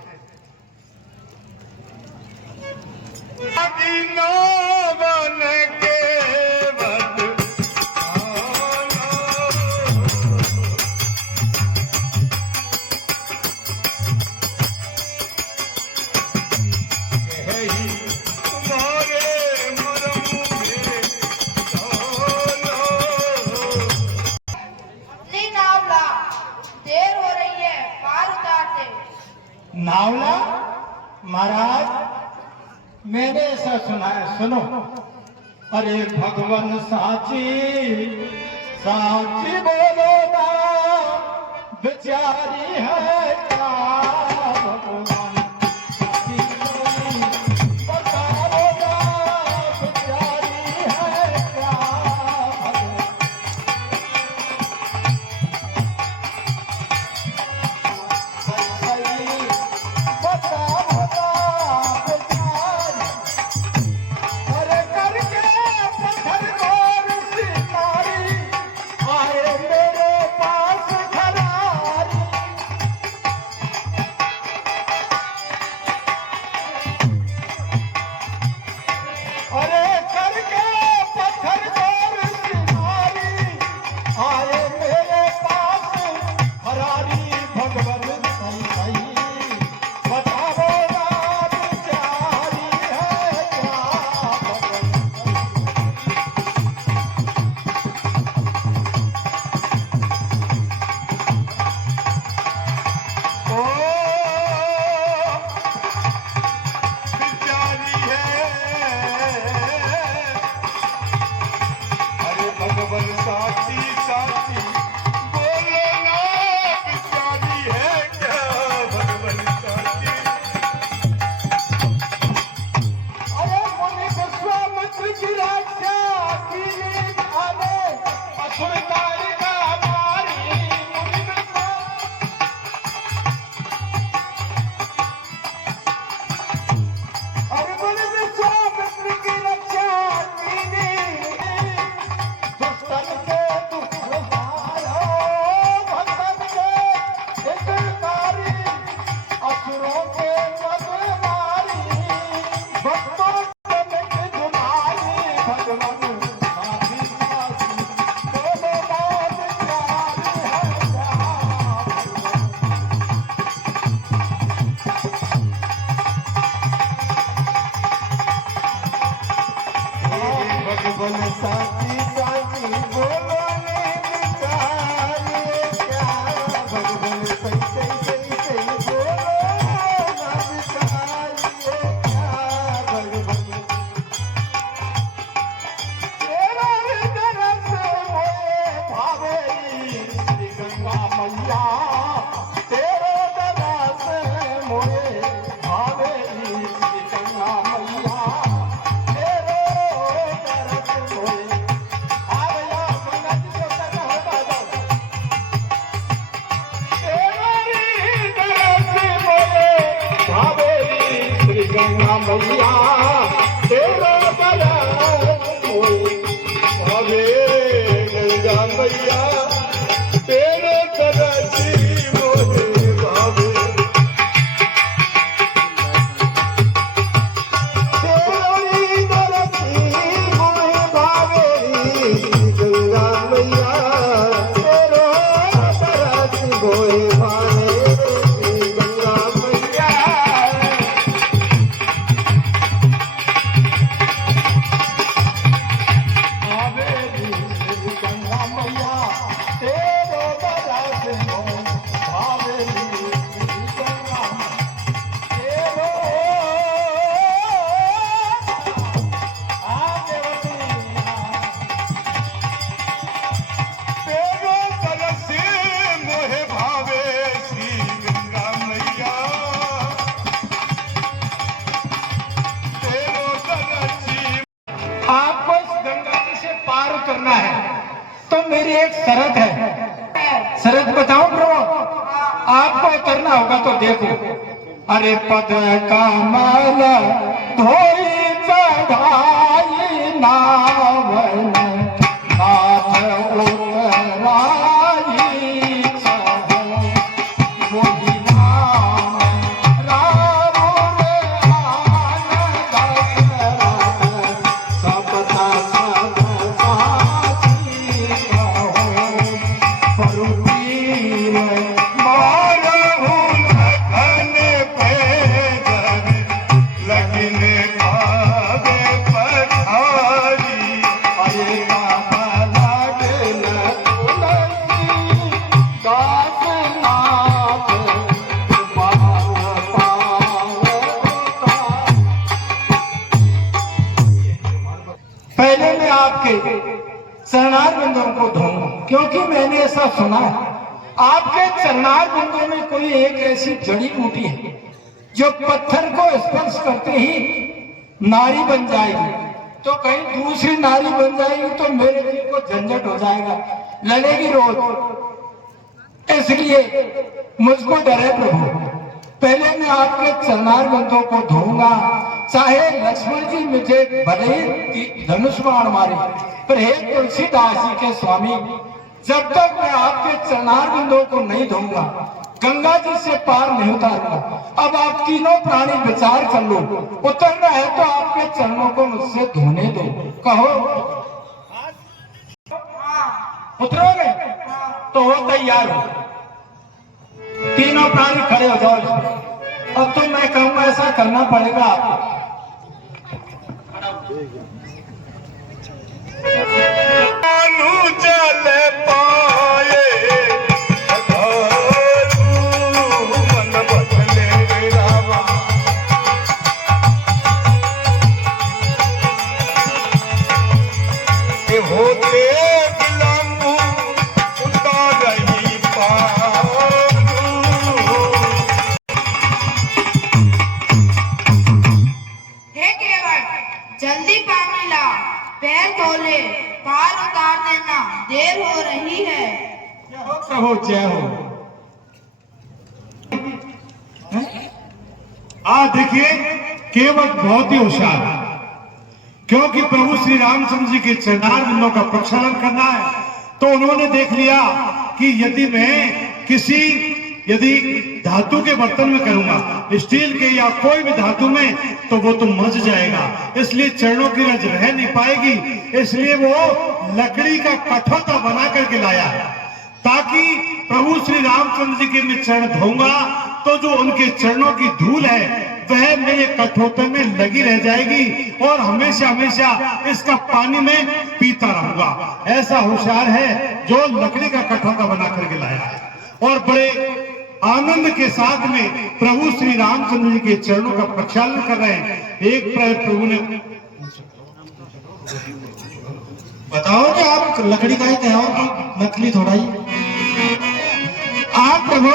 नावला महाराज, मैंने ऐसा सुना है, सुनो। अरे भगवान साची साची बोलो ना, बेचारी है क्या भगवान साची बताओ ना, बेचारी है क्या भगवान। गंगा मैया तेरा तरस मोहे भावे गंगा मैया तेरे तरस मोहे भावे तेरी तरस मोहे भावे गंगा मैया तेरा तरस मोहे भावे गंगा मैया गंगा मैया तेरे तरस मोहे भावे गंगा तेरो तेरो तरस मोहे भावे श्री गंगा मैया तेरो तरस। आपको इस गंगा जी से पार उतरना है तो मेरी एक शर्त है। शर्त बताओ प्रभु, आपको उतरना होगा तो देखो। अरे पद कमल धोई चढ़ाई नावन नाथ उतराई चढ़ मोहि नाम राम सबता सब साची कहो फरुतीर मारहु लगन पे लगन खावे पठारी अरे राम लगन तुलसी दास नाथ पार पार पहले मैं आपके चरणार बिंदुओं को धोऊंगा, क्योंकि मैंने ऐसा सुना है आपके चरणार बिंदुओं में कोई एक ऐसी जड़ी बूटी है जो पत्थर को स्पर्श करते ही नारी बन जाएगी, तो कहीं दूसरी नारी बन जाएगी तो मेरे दिल को झंझट हो जाएगा, लड़ेगी रोज। इसलिए मुझको डर है प्रभु। पहले मैं आपके चरणार बिंदुओं को धोऊंगा, चाहे लक्ष्मण जी मुझे भले ही धनुष बाण मारे, पर हे तुलसीदास जी के स्वामी, जब तक मैं आपके चरणार बिंदुओं को नहीं धोऊंगा गंगा जी से पार नहीं उतारूंगा। अब आप तीनों प्राणी विचार कर लो, उतरना है तो आपके चरणों को मुझसे धोने दो। कहो उतरोगे तो हो तैयार हो। तीनों प्राणी खड़े हो जाओ। अब तो मैं कहूंगा ऐसा करना पड़ेगा आपको। जल पाए मन बदले रामा होते विलंब उतारही पारू हे केवट, जल्दी पानी ला, पैर धोले, पार उतार देना, देर हो रही है। प्रभु जय हो। देखिए केवट बहुत ही होशियार है, क्योंकि प्रभु श्री रामचंद्र जी के चरणार बिंदुओं का प्रक्षालन करना है, तो उन्होंने देख लिया कि यदि धातु के बर्तन में करूंगा, स्टील के या कोई भी धातु में, तो वो तो मज जाएगा, इसलिए चरणों की रज रह नहीं पाएगी। इसलिए वो लकड़ी का कठौता बना करके लाया, ताकि प्रभु श्री रामचंद्र जी के मैं चरण धोऊंगा तो जो उनके चरणों की धूल है वह मेरे कठौते में लगी रह जाएगी और हमेशा हमेशा इसका पानी में पीता रहूंगा। ऐसा होशियार है जो लकड़ी का कठौता बना करके लाया है। और बड़े आनंद के साथ में प्रभु श्री रामचंद्र जी के चरणों का प्रक्षालन कर रहे हैं। एक प्रभु ने बताओ कि आप लकड़ी का ही कहे हो कि नकली थोड़ा ही। आप प्रभु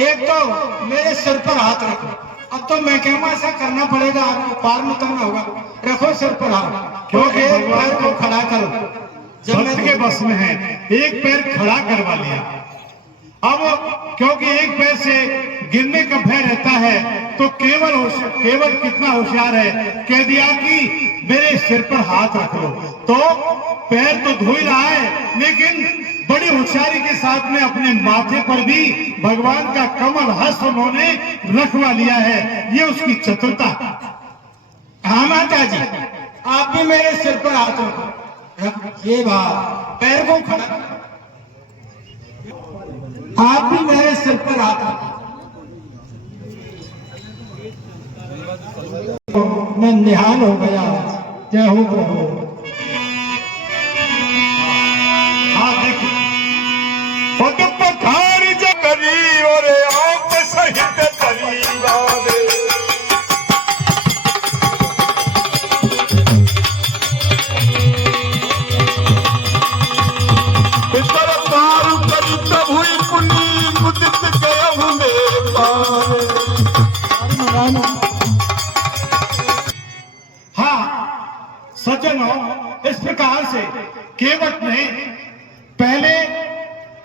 एक तो मेरे सिर पर हाथ रखो। अब तो मैं कहूँगा ऐसा करना पड़ेगा, आपको पार में उतरना होगा। रखो सिर पर हाथ, क्योंकि पैर को खड़ा करो। भक्त के बस में है, एक पैर खड़ा करवा लिया। अब क्योंकि एक पैर से गिरने का भय रहता है तो केवल कितना होशियार है, कह दिया कि मेरे सिर पर हाथ रख लो। तो पैर तो धो ही रहा है, लेकिन बड़ी होशियारी के साथ में अपने माथे पर भी भगवान का कमल हस्त उन्होंने रखवा लिया है। ये उसकी चतुरता। हाँ माता जी, आप भी मेरे सिर पर हाथ रखो। ये बात, पैर को खड़ा, आप भी मेरे सिर पर हाथ रखो। मैं निहाल हो गया। जय हो प्रभु। हाँ देखो, पद पखार जो करी और आप सहित परिवार, पितर पार करी तब हुई पुनी मुदित गया में पार। सज्जनों, इस प्रकार से केवट ने पहले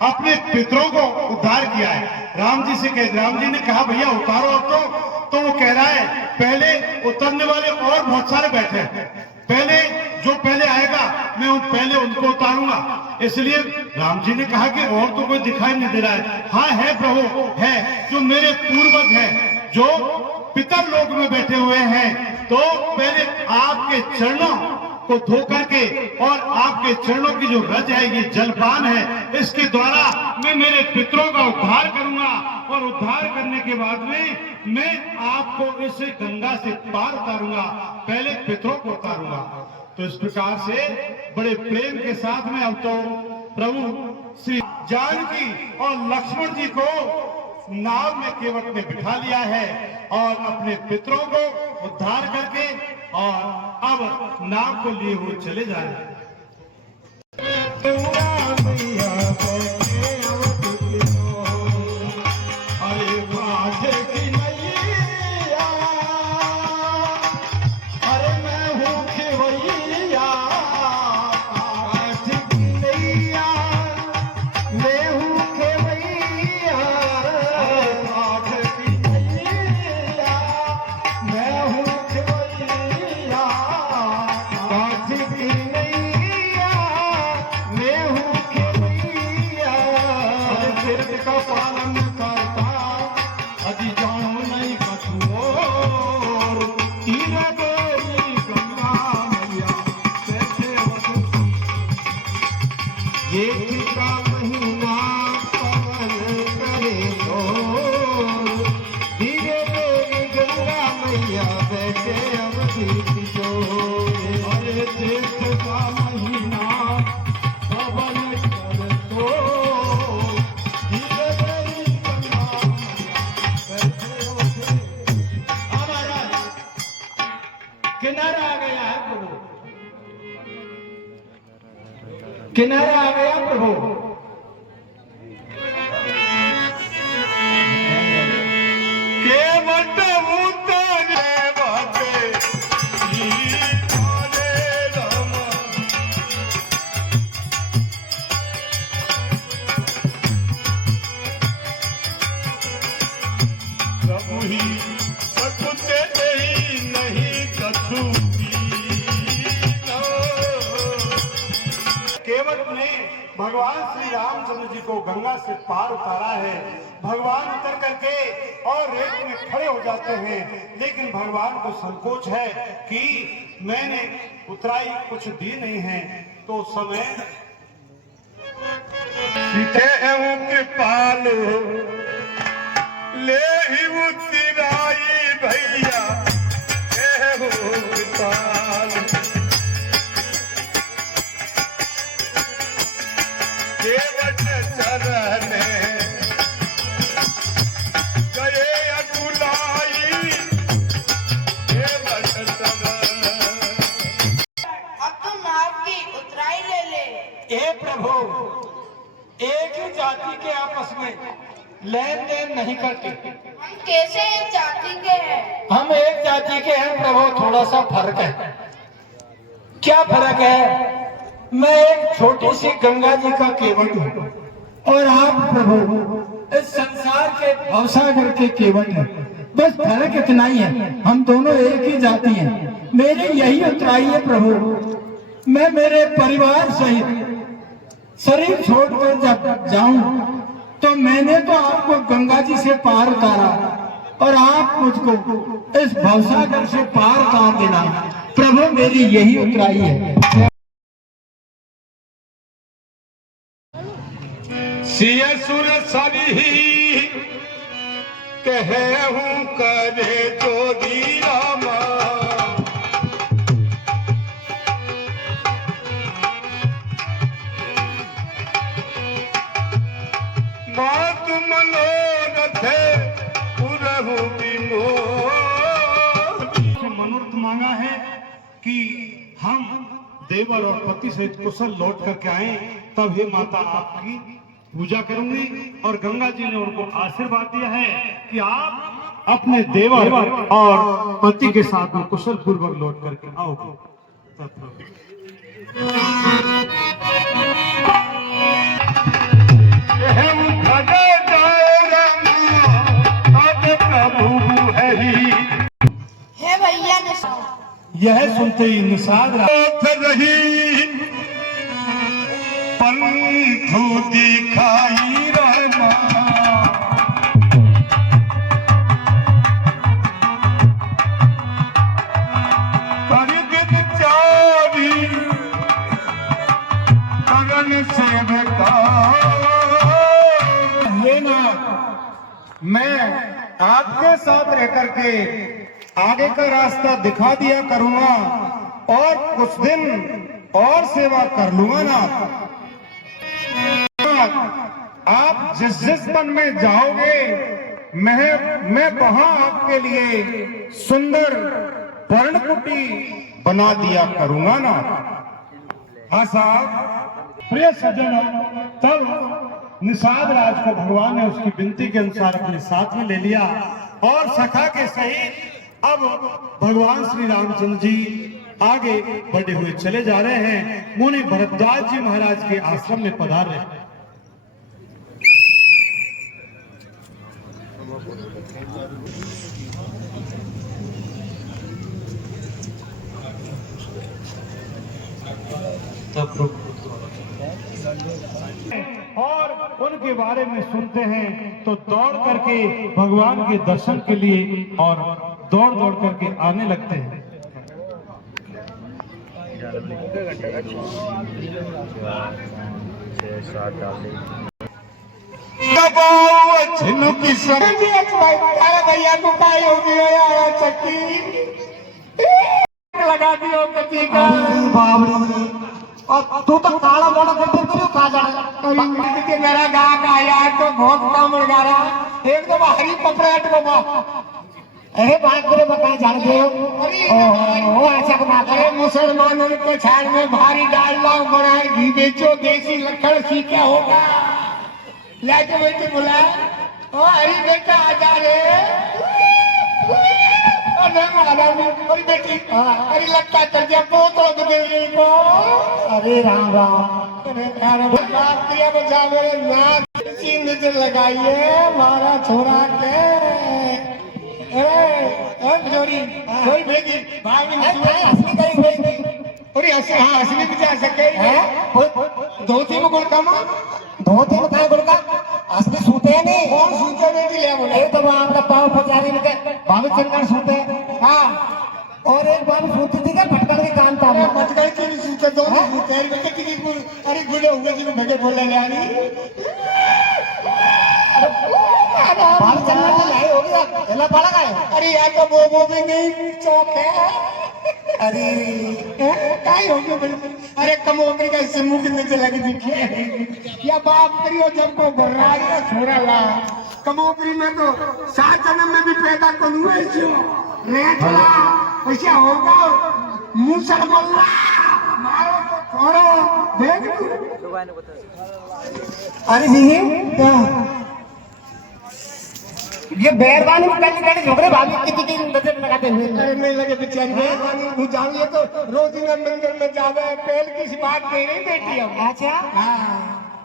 अपने पितरों को उद्धार किया है। राम जी ने कहा भैया उतारो अब तो वो कह रहा है पहले उतरने वाले और बहुत सारे बैठे हैं, जो पहले आएगा मैं पहले उनको उतारूंगा। इसलिए राम जी ने कहा कि और तो कोई दिखाई नहीं दे रहा है। हाँ है प्रभु, है जो मेरे पूर्वज है, जो पितर लोक में बैठे हुए हैं। तो पहले आपके चरणों को धो करके और आपके चरणों की जो रज है, ये जलपान है, इसके द्वारा मैं मेरे पितरों का उद्धार करूंगा और उद्धार करने के बाद में मैं आपको इस गंगा से पार उतारूंगा, पहले पितरों को उतारूंगा। तो इस प्रकार से बड़े प्रेम के साथ में अब तो प्रभु श्री जानकी और लक्ष्मण जी को नाव में केवट ने बिठा लिया है और अपने पितरों को उद्धार करके और अब नाव को लिए हुए चले जा रहे हैं। किनारा आ गया प्रभु। केवट उतरे बाटे हरे राम, प्रभु ही सकुते नहीं कछु। केवट ने भगवान श्री रामचंद्र जी को गंगा से पार उतारा है। भगवान उतर करके और रेत में खड़े हो जाते हैं, लेकिन भगवान को संकोच है कि मैंने उतराई कुछ दी नहीं है। तो समय सीते कृपाल ले ही उतराई भैया कृपाल, केवट चरण गए अकुलाई, केवट चरण। अब तुम नाव की उतराई ले ले। हे प्रभु, एक ही जाति के आपस में लेन देन नहीं करते। हम कैसे एक जाति के हैं? हम एक जाति के हैं प्रभु, थोड़ा सा फर्क है। क्या फर्क है? मैं एक छोटी सी गंगा जी का केवट हूँ और आप प्रभु के भवसागर के केवट है, बस फर्क इतना ही है, हम दोनों एक ही जाति हैं। मेरी यही उतराई है प्रभु। मैं मेरे परिवार सहित शरीर छोड़कर जब जाऊं तो मैंने तो आपको गंगा जी से पार उतारा और आप मुझको इस भवसागर से पार उतार देना। प्रभु मेरी यही उतराई है। सिय सुर सरी कहूं करे जोगी रामा, बात मनोरथ पुरहु विमोह। मनोरथ मांगा है कि हम देवर और पति सहित कुशल लौट करके आए, तब हे माता आपकी पूजा करूंगी। और गंगा जी ने उनको आशीर्वाद दिया है कि आप अपने देवर और पति के साथ में कुशल पूर्वक लौट करके आओगे। प्रभु है ही हे भैया यह सुनते ही निषाद रही पंथु दिखाई रहमा, परिगित चारी गगन सेवका। लेना मैं आपके साथ रह करके आगे का रास्ता दिखा दिया करूंगा और कुछ दिन और सेवा कर लूंगा ना। आप जिस जिस वन में जाओगे मैं वहां आपके लिए सुंदर पर्णकुटी बना दिया करूंगा ना। हाँ साहब। प्रिय सज्जनों, तब निषाद राज को भगवान ने उसकी विनती के अनुसार अपने साथ में ले लिया और सखा के सहित अब भगवान श्री रामचंद्र जी आगे बढ़े हुए चले जा रहे हैं। मुनि भरद्वाज जी महाराज के आश्रम में पधार रहे हैं। और उनके बारे में सुनते हैं तो दौड़ करके भगवान के दर्शन के लिए और दौड़ दौड़ करके आने लगते हैं। भैया को काय हो गया यार, चक्की लगा दियो कति का। और तू तो काला मोड़ा करते करियो कहा जाना के मेरा गा का यार तो बहुत कम लगा रहा। एक तो हरी पपड़ाट को बा, अरे बात करे बता जान गए ओ ऐसा को बात अरे मुसलमानों के छाड़ में भारी डाल लाओ बनाए घी बेचो देसी लखड़ सीखा होगा। लाके बेटे बोला ओ हरी बेटा आजा रे। अरे बेटी अरे लगता कर दिया बहुत दिल को। अरे राम राम क्रिया बचा मेरे नाक नजर लगाइए मारा छोड़ा के। जोरी कोई भेजी भाई असली कहीं हुई अरे ऐसे हाँ असली भी जा सके धोती में गुड़ कम धोती में कहा गुड़का असली सूते हैं नहीं। कौन सूते बेटी ले बोले एक तो आपका पाँव पचारी में बाबू चंदन सूते हाँ और एक बार सूती थी क्या पटकन के कान था मटकर के नहीं सूते दो सूते अरे गुड़े हुए जी को भगे बोल रहे बाबू चंदन तो नहीं हो गया एला पड़ा गया। अरे यार तो वो भी नहीं चौक है। अरे काय हो गया अरे कमोकरी का इससे मुंह कितने से लगी दिखी या बाप करियो जब को गर्राया छोरा ला कमोकरी में तो 7 जन्म में भी पैदा करूंगा इसो रेठला ऐसा होगा मुसर बोला मारो तो छोड़ो देख अरे जी ये बैरवानी में कल कल झोकरे भाभी की नजर लगाते हुए अरे नहीं लगे बेचारी मैं जाऊंगी तो रोज दिन मंदिर में जावे पहल की बात कह रही बेटी हम। अच्छा हाँ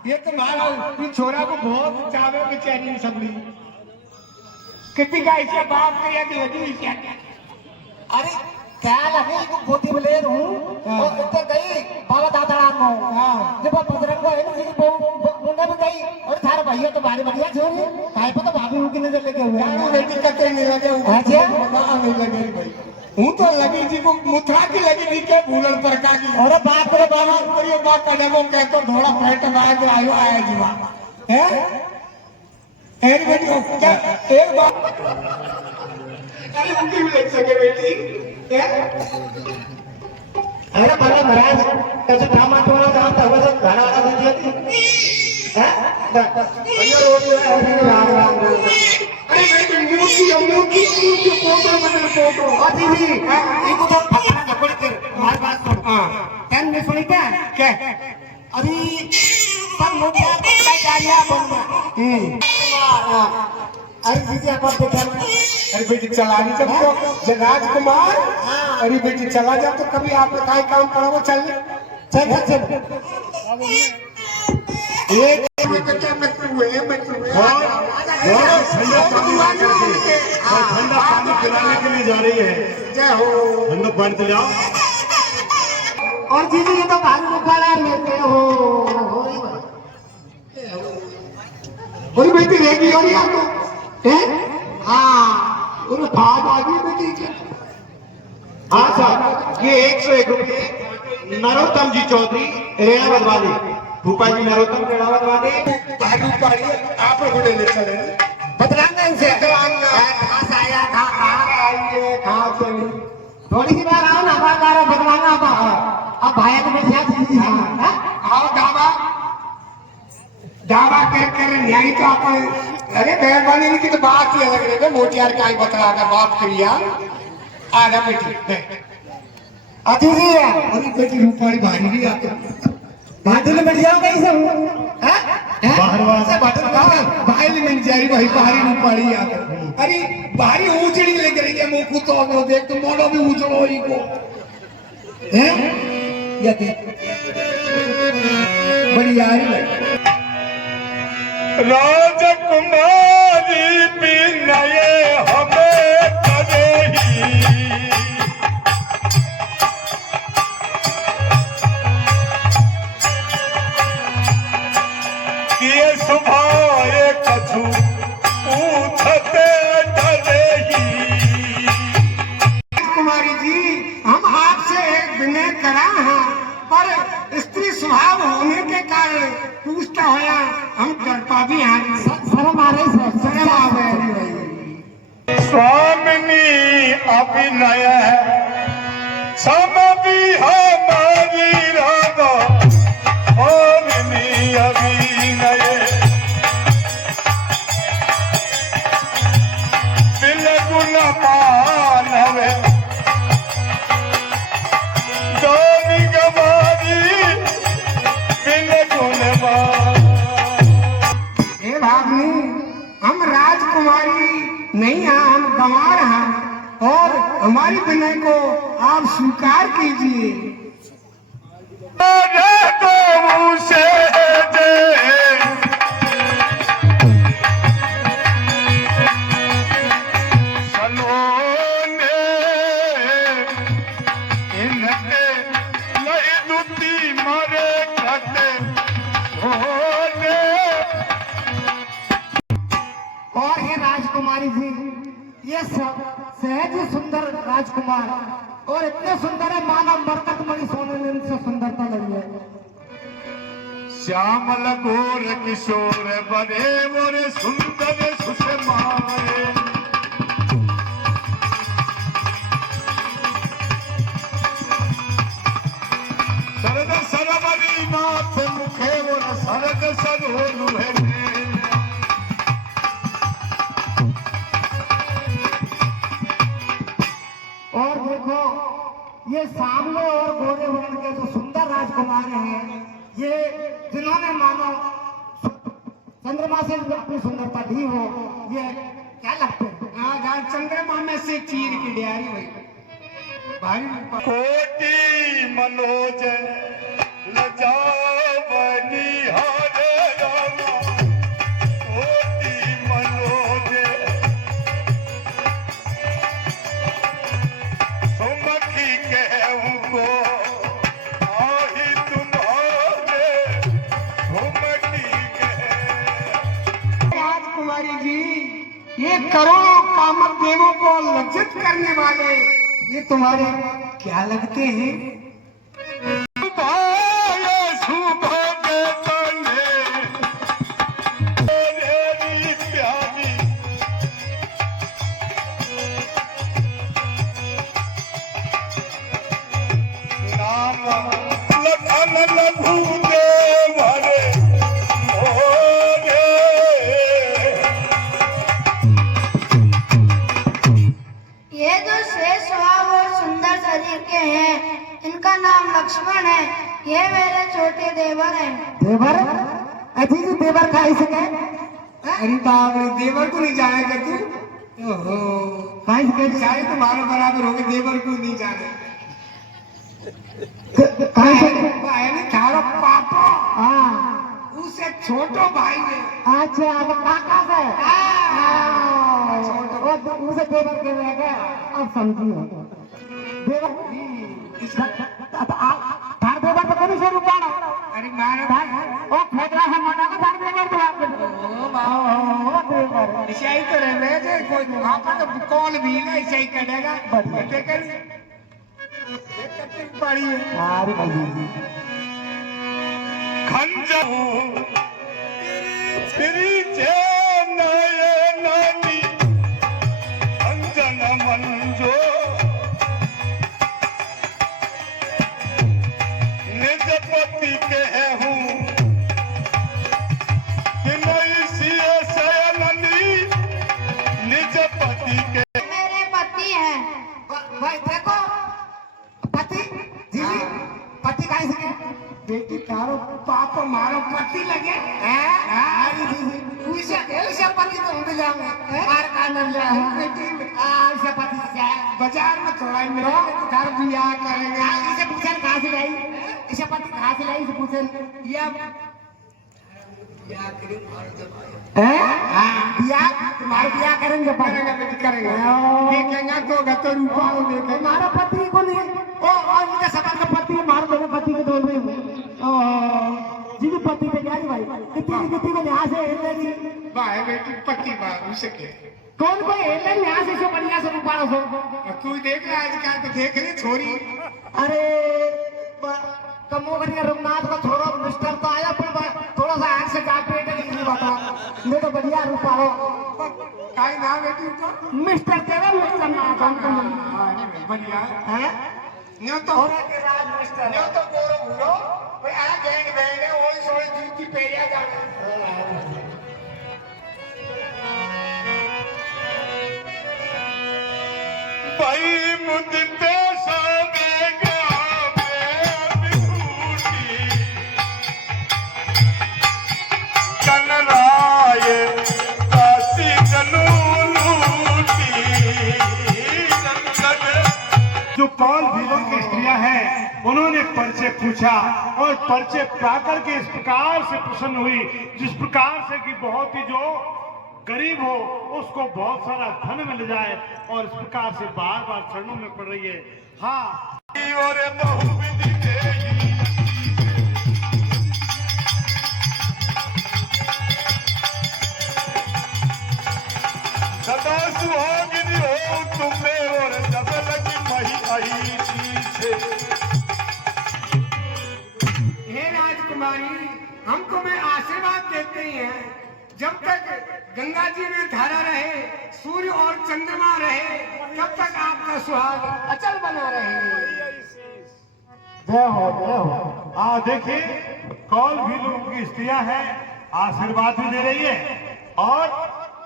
ये तो मारा ये छोरा को बहुत चावे बेचारी सबली कितनी का इसका बाप ने या लगी क्या? अरे क्या लगी को गोदी में ले रहूं और इतने गई बाबा दादा राम को जब बजरंग है ना जी मुंडा में गई और थारा भैया तो बारी बढ़िया छोरी काय पे तो भाभी की नजर लेके हुए हैं बेटी कते नहीं लगे हुए अच्छा नहीं लगे भाई हूं तो लगी जी को मुथरा की लगी थी के भूलन पर का की अरे बाप रे बाबा करियो बात का जब के तो थोड़ा पेट में आयो आया जीवा हैं एक बेटी क्या एक बात अरे उनकी भी लग सके बेटी अरे बड़ा महाराज कैसे ड्रामा टोना काम था वो गाना वाला दे दिया थी हैं भैया रोटी है राम राम अरे बेटी मूर्ति फोटो बना फोटो अजी जी इनको तो पकड़ा झपड़ कर हमारी बात सुन हां कैन में सुनी क्या अभी सब मोटिया पकड़ा जा रहा बोल अरे दीदी आप देखा अरे बेटी चला नहीं सकते राजकुमार अरे बेटी चला जाओ तो कभी आपने काय काम करा वो चल चल एक ठंडा पानी पिलाने के लिए जा रही है जय हो ठंडा पानी तो जाओ और दीदी ये तो भारी मुकाला लेते हो बोली बेटी रहेगी और यहाँ तो हाँ बोले भाग आ गई बेटी के हाँ साहब ये 101 रुपये नरोत्तम जी चौधरी रेणावत वाले भूपा जी नरोत्तम रेणावत वाले भागी पाड़ी आप लोग ले चले बदलांगा इनसे कहाँ से आया कहाँ आइए कहाँ चली थोड़ी सी बार आओ ना बार बदलांगा अब भाई तो मैं क्या आओ दावा कर न्याय तो आप अरे मेहरबानी की तो बात ही अलग रहे मोटियार का बतला था बात करिया आजा बेटी अति जी अरे बेटी रूपाली भारी भी आते बादल में बैठ जाओ कहीं से बाहर से बादल भाई में जारी भाई बाहरी रूपाली आते अरे बाहरी ऊंचड़ी लेके रही मुंह को तो देख तो मोड़ो भी ऊंचड़ो ही को हैं या देख बड़ी यारी राजकुमारी बिनय हमें करेही किए सुभाए कछु पूछते डरेही कुमारी जी हम आपसे एक विनय करा है पर स्त्री स्वभाव होने के कारण पूछता है हम करता भी हैं शर्म आ रही शर्म आ रही स्वामिनी अभिनय सम भी हमारी राधा स्वामिनी अभिनय बिलगुन मानव गौरी गवारी बिलगुन हे भाभी हम राजकुमारी नहीं हैं हम गंवार हैं और हमारी विनय को आप स्वीकार कीजिए और हे राजकुमारी जी ये सब सहज सुंदर राजकुमार और इतने सुंदर है मानव मरकत मणि सोने में इनसे सुंदरता लगी है श्यामल गोर किशोर बड़े मोरे सुंदर सुषमाए शरद सरवरी नाथ मुखे मोर शरद सरोनु है और देखो ये सामने और गोरे वर्ण के जो सुंदर राजकुमार हैं ये जिन्होंने मानो चंद्रमा से अपनी सुंदरता दी हो ये क्या लगते हैं चंद्रमा में से चीर की डियारी हुई भारी कोटि मनोज लजावनी हारे रामा कोटि मनोज कुमारी जी, ये करोड़ों कामक देवों को लज्जित करने वाले ये तुम्हारे क्या लगते हैं? ये जो शेष स्वभाव और सुंदर शरीर के हैं, इनका नाम लक्ष्मण है। ये मेरे छोटे देवर हैं। देवर? अजी जी देवर का ही सके? अरे बाप रे, देवर को नहीं जानेगा तू? ओहो, काहे से चाहे तुम्हारे बराबर होगे, देवर को नहीं जाने। काहे से? नहीं थारो पापा। हाँ। उसे छोटो भाई है। अच्छा, अब काका से? उसे देवर के रहेगा। अब समझिए। देवर? थार देवर तो कभी से रुकाना? अरे मारे भाई, ओ खोदरा से मोटा का थार देवर तो आपको। ओ देवर। ऐसे ही तो रह रहे थे, कोई वहाँ पर तो कॉल भी ना ऐसे ही करेगा। बढ़िया कर। बड़ी है। अरे भाई। खंजर तेरी चैन ये नानी अंजन मंजो निज पति के हूँ कि नहीं सिए सयननी निज पति के मेरे पति हैं। भाई देखो, पति जी, पति काहे से? बेटी तारो पाप मारो पति लगे हैं? अरे जी, उसे पति तो उड़ जाऊंगा। कार का नर जाऊं बेटी, ऐसे पति से बाजार में थोड़ा मेरा घर बियाह करेंगे। इसे पूछन कहाँ से लाई? इसे पति कहाँ से लाई? इसे पूछन या तुम्हारा बियाह करेंगे बेटी करेंगे। देखेंगे तो गतो रूपा देखे हमारा पति को नहीं। ओ और मुझे सबका पति मार दोनों पति के दोनों में जी पति पे जारी भाई कितनी को यहाँ से हेलेगी भाई बेटी पति मार उसे के कौन कोई हेले यहाँ से बढ़िया से रूपाड़ा सो तू देख रहा आजकल तो देख रही छोरी। अरे कमो करिए रघुनाथ का छोरो मिस्टर तो आया पर थोड़ा सा आग से जाग पेट नहीं बता ये तो बढ़िया रूपा हो काई नाम बेटी तो मिस्टर तेरा मिस्टर ना कौन बढ़िया है न्यो तो राज मिस्टर न्यो तो गोरो भूरो भाई आ गैंग बैठे ओई सोई जूती पेरिया जाने भाई मुझते सावेगा बेबूटी कनराय काशी जनूलूटी जो कौल भीलों की स्त्रियां हैं, उन्होंने परिचय पूछा और परिचय पाकर के इस प्रकार से प्रसन्न हुई, जिस प्रकार से कि बहुत ही जो गरीब हो उसको बहुत सारा धन मिल जाए, और इस प्रकार से बार बार चरणों में पड़ रही है। हाँ, और बहुविधि देही सदा सुहागिनी हो तुम्हें और जब लगी मही आई छे। हे राजकुमारी, हम तुम्हें आशीर्वाद देते हैं, जब तक गंगा जी में धारा रहे, सूर्य और चंद्रमा रहे, तब तक आपका सुहाग अचल बना रहे। जय हो जय हो। हाँ देखिए, कौल भीलों की स्त्रियां हैं, आशीर्वाद भी दे रही है और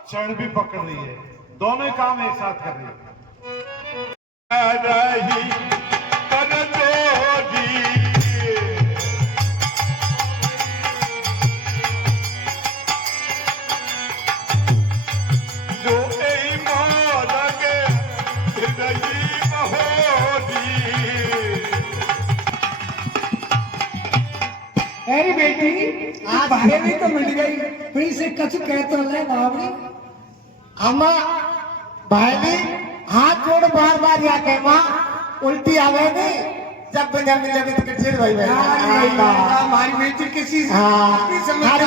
चरण भी पकड़ रही है, दोनों काम एक साथ कर रही है। रही कर जोड़ी जो ei मारगे रही महोदी। अरे बेटी, आज भी तो मिल गई, फिर से कछ कहते ले बाबरी। अम्मा भाई हाथ जोड़ बार बार या कह माँ उल्टी आवे नहीं जब जब मिले तो चिड़ भाई भाई हमारी बेटी किसी हमारे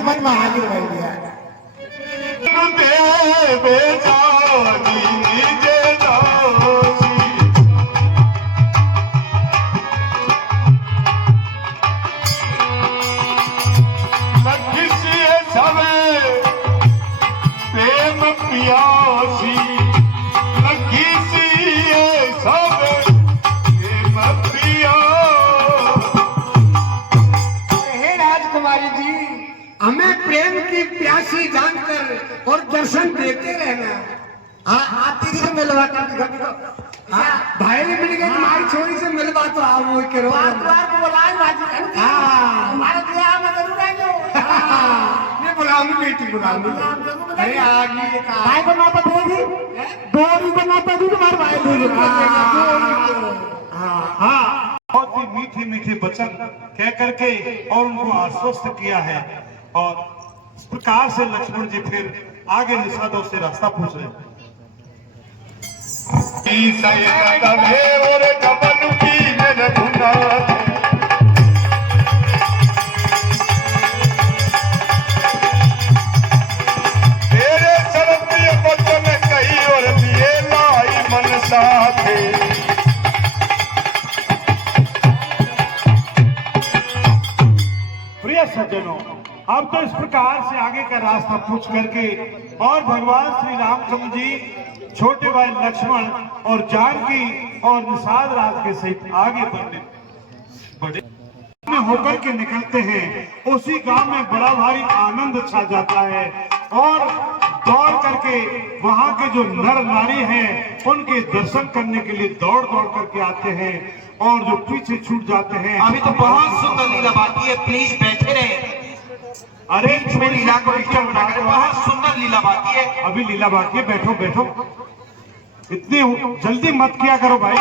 मन में हाजिर भाई दिया बेजानी निजे दोषी लखसी सवे प्रेम पियासी लखसी सवे प्रेम पिया। हे राजकुमारी जी, हमें प्रेम की प्यासी जानकर और दर्शन देते रहना। हाँ आती थी तो मिलवा कर भाई ने मिल गए तुम्हारी छोरी से मिलवा तो आओ वो करो को बुलाए बाजी हमारे बियाह में जरूर आएंगे। मैं बुलाऊंगी बेटी बुलाऊंगी। अरे आगे भाई बनाता देगी डोरी बनाता दी तुम्हारे भाई हाँ बहुत ही मीठे मीठे वचन कह करके और उनको आश्वस्त किया है। और इस प्रकार से लक्ष्मण जी फिर आगे निषादों से रास्ता पूछ रहे हैं। और डबल की मैंने ढूंढा तेरे चलती बचन कही और दिए लाई मन साथे। प्रिय सज्जनों, अब तो इस प्रकार से आगे का रास्ता पूछ करके और भगवान श्री रामचंद्र जी छोटे भाई लक्ष्मण और जानकी और निषाद राज के सहित आगे बढ़े में होकर के निकलते हैं। उसी गांव में बड़ा भारी आनंद छा जाता है और दौड़ करके वहां के जो नर नारी हैं उनके दर्शन करने के लिए दौड़ दौड़ करके आते हैं और जो पीछे छूट जाते हैं। अभी तो बहुत सुंदर लीला बाकी है, प्लीज बैठे रहे। अरे लीला को डिस्टर्ब ना करें, बहुत सुंदर लीला बाकी है। अभी लीला बाकी है, बैठो बैठो, इतनी जल्दी मत किया करो भाई।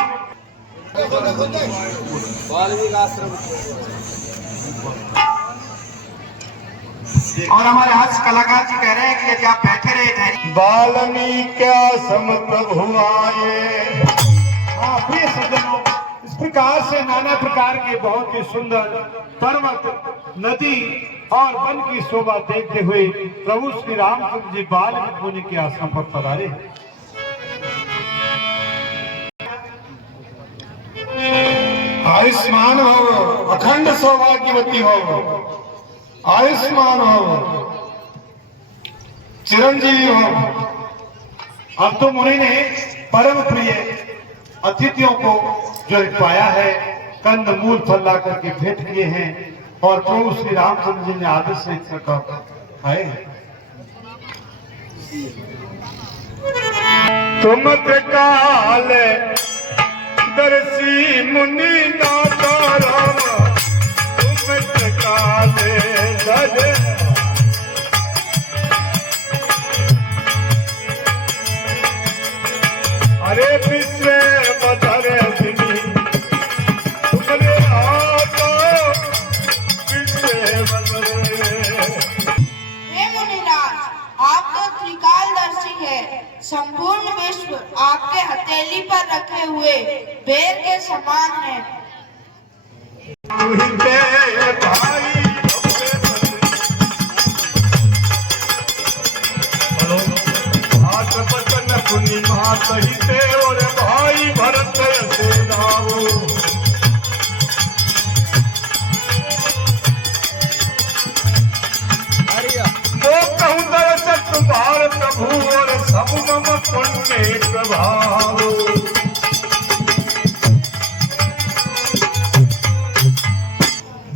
और हमारे आज कलाकार जी कह रहे हैं कि यदि आप बैठे रहे बालनी क्या समत हुआए। हाँ प्रिय सज्जनों, इस प्रकार से नाना प्रकार के बहुत ही सुंदर पर्वत, नदी और वन की शोभा देखते हुए प्रभु श्री रामचंद्र जी बाल्मीकि मुनि के आश्रम पर पधारे। आयुष्मान हो, अखंड सौभाग्यवती हो, आयुष्मान हो, चिरंजीवी हो। अब तो मुनि ने परम प्रिय अतिथियों को जो पाया है कंद मूल फल ला करके भेंट किए हैं और प्रभु श्री रामचंद्र जी ने आदेश से खाए हैं। तुम काल दर्शी मुनि नाथा राम तुम काल दर अरे विश्व बदर दिनी तुमने आता विश्व बदर। हे मुनिराज, आप तो त्रिकालदर्शी है। संपूर्ण विश्व आपके हथेली पर रखे हुए बेर के समान है। सहिते और भाई भरत सेनाओ वो कहूँ दर्शक तुम्हार प्रभु और सब मम पुण्य प्रभाव।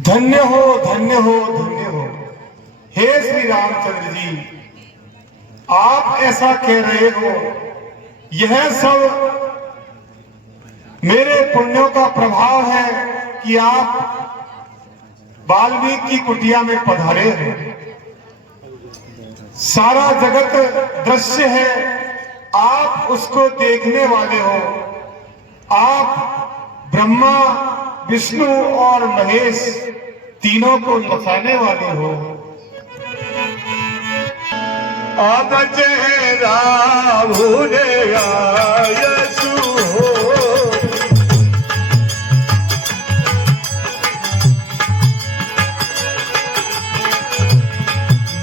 धन्य हो, धन्य हो, धन्य हो। हे श्री रामचंद्र जी, आप ऐसा कह रहे हो, यह सब मेरे पुण्यों का प्रभाव है कि आप वाल्मीकि की कुटिया में पधारे हैं। सारा जगत दृश्य है, आप उसको देखने वाले हो। आप ब्रह्मा, विष्णु और महेश तीनों को नचाने वाले हो। अब चेहरा भूले यीशु हो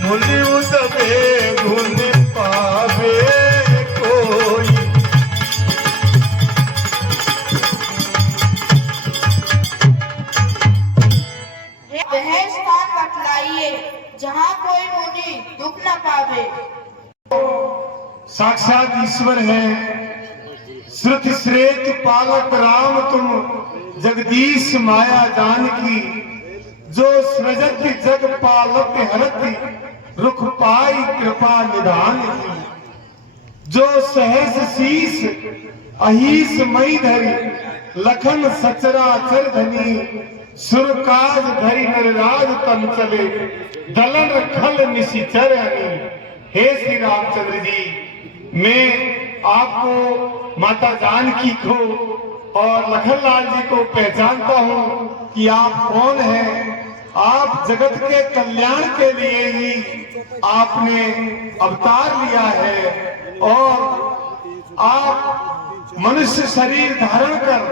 मुनि उदबे गुण पावे पावे। साक्षात ईश्वर है, श्रुति श्रेष्ठ पालक राम तुम, जगदीश माया जानकी, जो सृजत जग पालक हरति, रुख पाई कृपा निधान की, जो सहस शीस अहीस मई धरी, लखन सचराचर धनी, सुरकाज धरि नरराज तन चले, दलन खल निशिचर हनी। हे श्री रामचंद्र जी, मैं आपको, माता जानकी को और लखनलाल जी को पहचानता हूँ कि आप कौन हैं। आप जगत के कल्याण के लिए ही आपने अवतार लिया है और आप मनुष्य शरीर धारण कर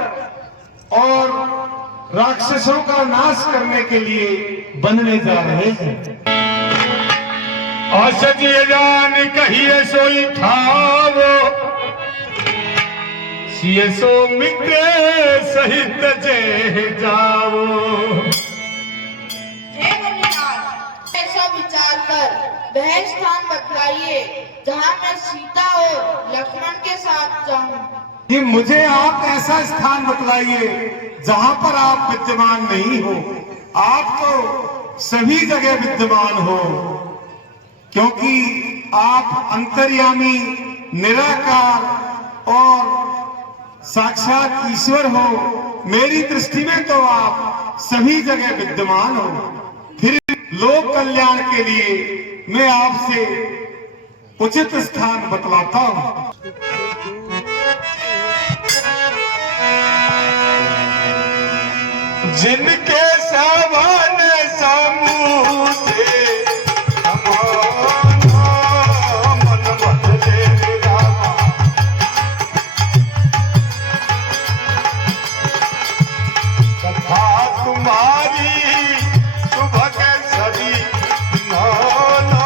और राक्षसों का नाश करने के लिए बनने जा रहे हैं। औषधि जान कहिए सोई ठावो, सिए सो मित्र सहित जे जाओ। हे मुनिनाथ, ऐसा विचार कर वह स्थान बतलाइए जहाँ मैं सीता और लक्ष्मण के साथ जाऊं। कि मुझे आप ऐसा स्थान बतलाइए जहाँ पर आप विद्यमान नहीं हो। आप तो सभी जगह विद्यमान हो, क्योंकि आप अंतर्यामी, निराकार और साक्षात ईश्वर हो। मेरी दृष्टि में तो आप सभी जगह विद्यमान हो। फिर लोक कल्याण के लिए मैं आपसे उचित स्थान बतलाता हूँ। जिनके सावन समूचे मन बदले रामा, कथा तुम्हारी सुबह के सभी नाना।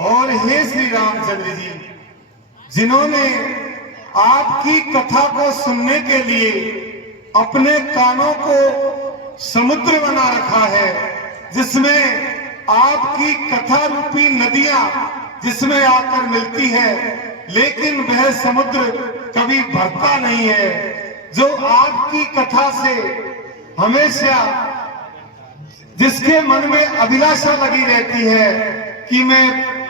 और हे श्री रामचंद्र जी, जिन्होंने आपकी कथा को सुनने के लिए अपने कानों को समुद्र बना रखा है, जिसमें आपकी कथा रूपी नदियां जिसमें आकर मिलती है, लेकिन वह समुद्र कभी भरता नहीं है। जो आपकी कथा से हमेशा जिसके मन में अभिलाषा लगी रहती है कि मैं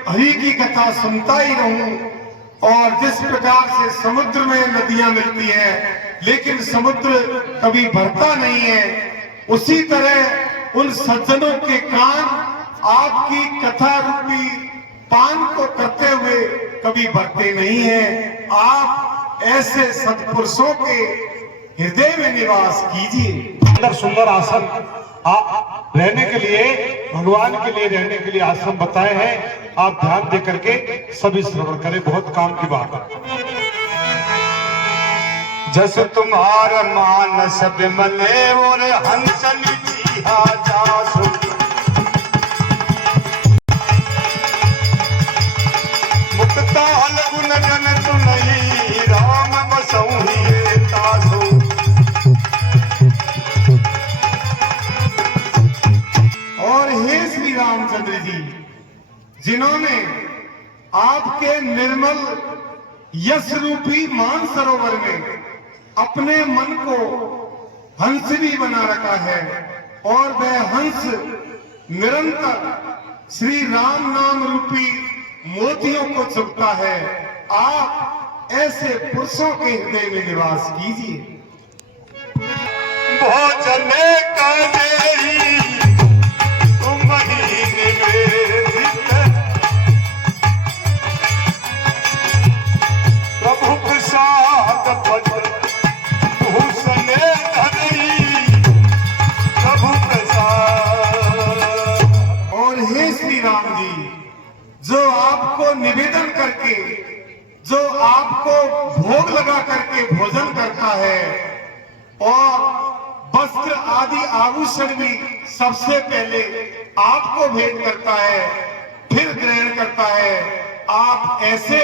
हरि की कथा सुनता ही रहूं, और जिस प्रकार से समुद्र में नदियां मिलती हैं लेकिन समुद्र कभी भरता नहीं है, उसी तरह उन सज्जनों के कान आपकी कथा रूपी पान को करते हुए कभी भरते नहीं है। आप ऐसे सत्पुरुषों के हृदय में निवास कीजिए। सुंदर सुंदर आसन आप रहने के लिए, भगवान के लिए रहने के लिए आश्रम बताए हैं। आप ध्यान दे करके सभी श्रवण करें, बहुत काम की बात है। जस तुम्हार मानस बिमले और हंसन जिहा जासु, मुक्ता गुण जन तुनहि राम बसहुहिए तासु। और हे श्री रामचंद्र जी, जिन्होंने आपके निर्मल यश रूपी मान सरोवर में अपने मन को हंसनी बना रखा है, और वह हंस निरंतर श्री राम नाम रूपी मोतियों को चुभता है। आप ऐसे पुरुषों के हृदय में निवास कीजिए। भोजन करेही तुम्हारी निवेदित, प्रभु प्रसाद भजन भूषणे धरई, प्रभु प्रसाद। और हे श्री राम जी, जो आपको निवेदन करके, जो आपको भोग लगा करके भोजन करता है और वस्त्र आदि आभूषण भी सबसे पहले आपको भेंट करता है, फिर ग्रहण करता है, आप ऐसे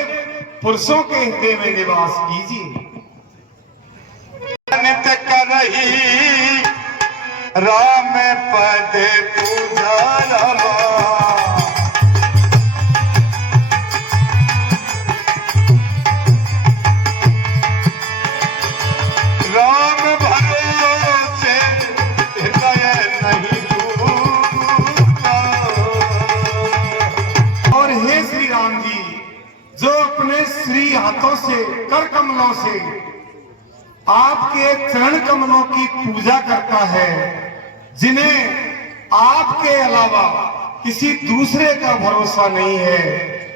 पुरुषों के हृदय में निवास कीजिए। नित करही राम पद पूजा रमा राम भरोसे हृदय नहीं टूटा। और हे श्री राम जी, जो अपने श्री हाथों से कर कमलों से आपके चरण कमलों की पूजा करता है, जिन्हें आपके अलावा किसी दूसरे का भरोसा नहीं है,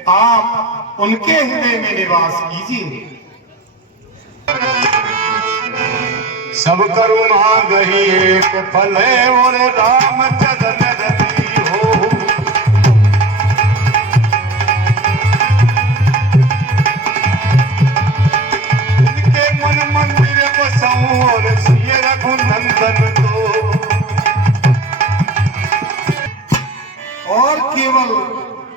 आप उनके हृदय में निवास कीजिए। सब करू मांगही एक फल और राम चरण रति हो। इनके मन मंदिर बसाऊं और सिय रघुनंदन को। और केवल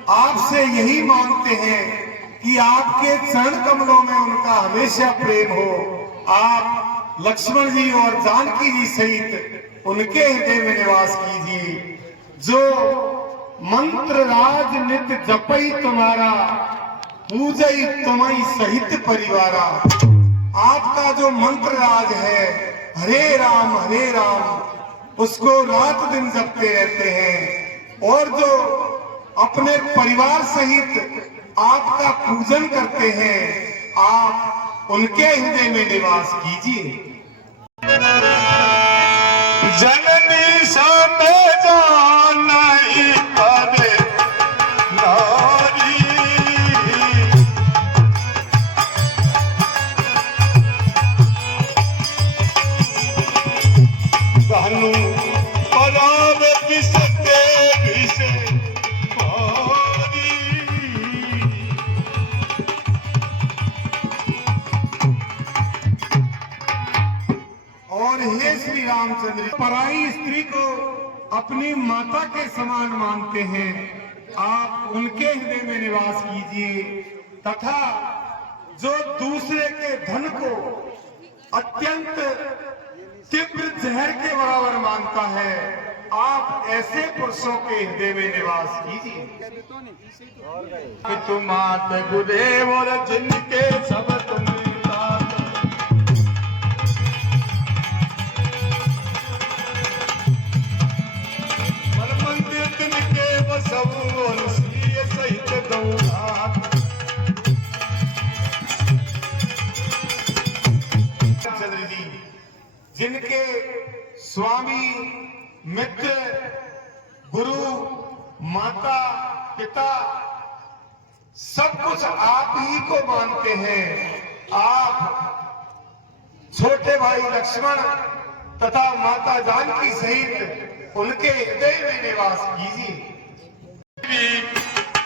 आपसे यही मांगते हैं कि आपके चरण कमलों में उनका हमेशा प्रेम हो। आप लक्ष्मण जी और जानकी जी सहित उनके हृदय में निवास कीजिए। जो मंत्र राज नित जपई तुम्हारा, पूजई तुम्हारी सहित परिवारा। आपका जो मंत्र राज है हरे राम, उसको रात दिन जपते रहते हैं, और जो अपने परिवार सहित आपका पूजन करते हैं, आप उनके हृदय में निवास कीजिए। जननी समय जानाई करे नारी। कहनु पराव किसके विषे पारी। और हे श्री रामचंद्र, पराई स्त्री को अपनी माता के समान मानते हैं, आप उनके हृदय में निवास कीजिए। तथा जो दूसरे के धन को अत्यंत तीव्र जहर के बराबर मानता है, आप ऐसे पुरुषों के हृदय में निवास कीजिए। तुम मात गुरुदेव और जिनके सब तुम तात। मन मंदिर तिनके बसऊ और सिय सहित दौड़ात। चंद्र जी, जिनके स्वामी, मित्र, गुरु, माता, पिता सब कुछ आप ही को मानते हैं, आप छोटे भाई लक्ष्मण तथा माता जानकी सहित उनके हृदय में निवास कीजिए।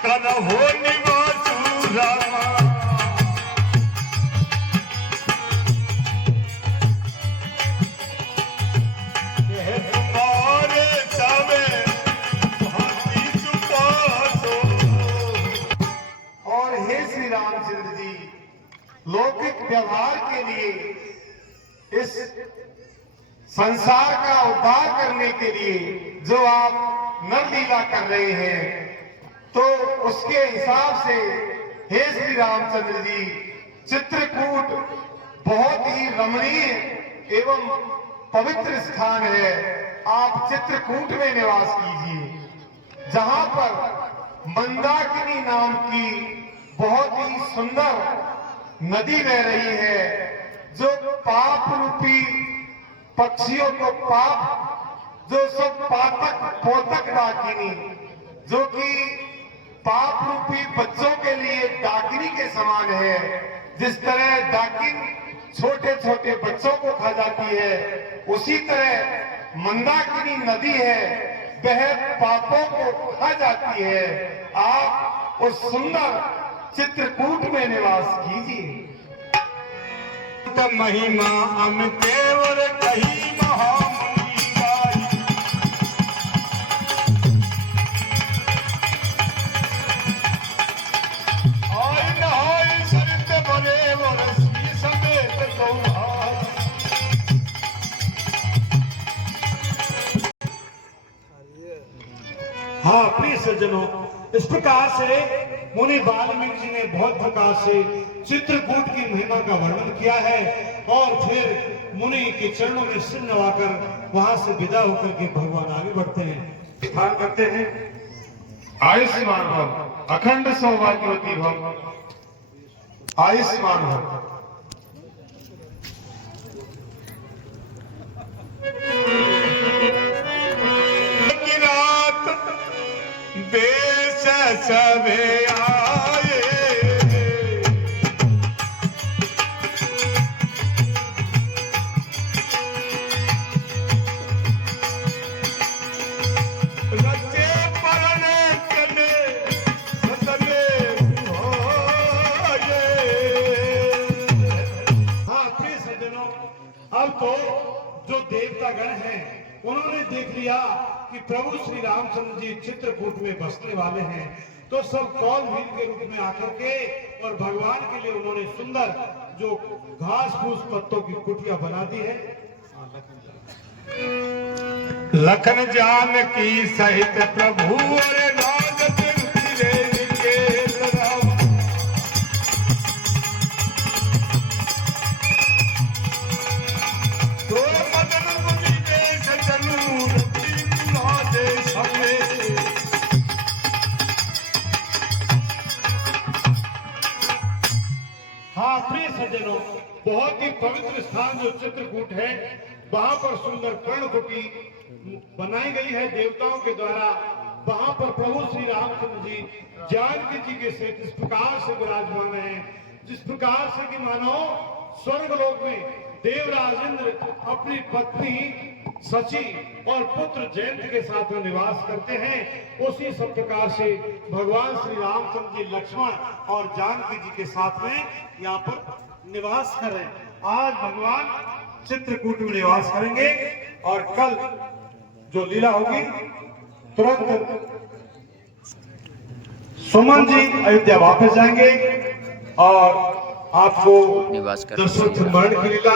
करहो निवासु रामा। यह तुम्हारे सवे भांति सुपासो। और हे श्री रामचंद्र जी, लौकिक व्यवहार के लिए, इस संसार का उद्धार करने के लिए जो आप नरलीला कर रहे हैं, तो उसके हिसाब से हे श्री रामचंद्र जी, चित्रकूट बहुत ही रमणीय एवं पवित्र स्थान है। आप चित्रकूट में निवास कीजिए, जहां पर मंदाकिनी नाम की बहुत ही सुंदर नदी बह रही है, जो पाप रूपी पक्षियों को पाप, जो सब पातक पोतक डाकिनी, जो कि पाप रूपी बच्चों के लिए डाकिनी के समान है। जिस तरह डाकिन छोटे छोटे बच्चों को खा जाती है, उसी तरह मंदाकिनी नदी है, वह पापों को खा जाती है। आप उस सुंदर चित्रकूट में निवास कीजिए। महिमा अमके और कही महामुनि गाई। आई नहाई सरित बने और सी समेत गौहार। सज्जनों, इस प्रकार से मुनि वाल्मीकि जी ने बहुत प्रकार से चित्रकूट की महिमा का वर्णन किया है और फिर मुनि के चरणों में सिर नवाकर वहां से विदा होकर के भगवान आगे बढ़ते हैं, ध्यान करते हैं। आयुष्मान भव, अखंड सौभाग्यवती भव, आयुष्मान भव। रात देश सवे आए, रचे परने कने सतले होए। हाँ प्रिय सज्जनों, अब तो जो देवतागण हैं उन्होंने देख लिया कि प्रभु श्री रामचंद्र जी चित्रकूट में बसने वाले हैं, तो सब कौल भील के रूप में आकर के और भगवान के लिए उन्होंने सुंदर जो घास फूस पत्तों की कुटिया बना दी है। लखन जानकी सहित प्रभु और राज तिरथिरे निकेत राम। तो मदन मुनि देश चलू रतिना देश में। हाँ प्रिय सज्जनों, बहुत ही पवित्र स्थान जो चित्रकूट है, वहां पर सुंदर कर्णकुटी बनाई गई है देवताओं के द्वारा। वहां पर प्रभु श्री रामचंद्र जी जानकी जी के साथ इस प्रकार से विराजमान हैं, जिस प्रकार से कि मानो स्वर्ग लोक में देवराज इंद्र अपनी पत्नी सची और पुत्र जयंत के साथ में निवास करते हैं, उसी सब प्रकार से भगवान श्री रामचंद्र जी लक्ष्मण और जानकी जी के साथ में यहाँ पर निवास कर रहे हैं। आज भगवान चित्रकूट में निवास करेंगे और कल जो लीला होगी तुरंत सुमन जी अयोध्या वापस जाएंगे और आपको निवास कर दशरथ मरण की लीला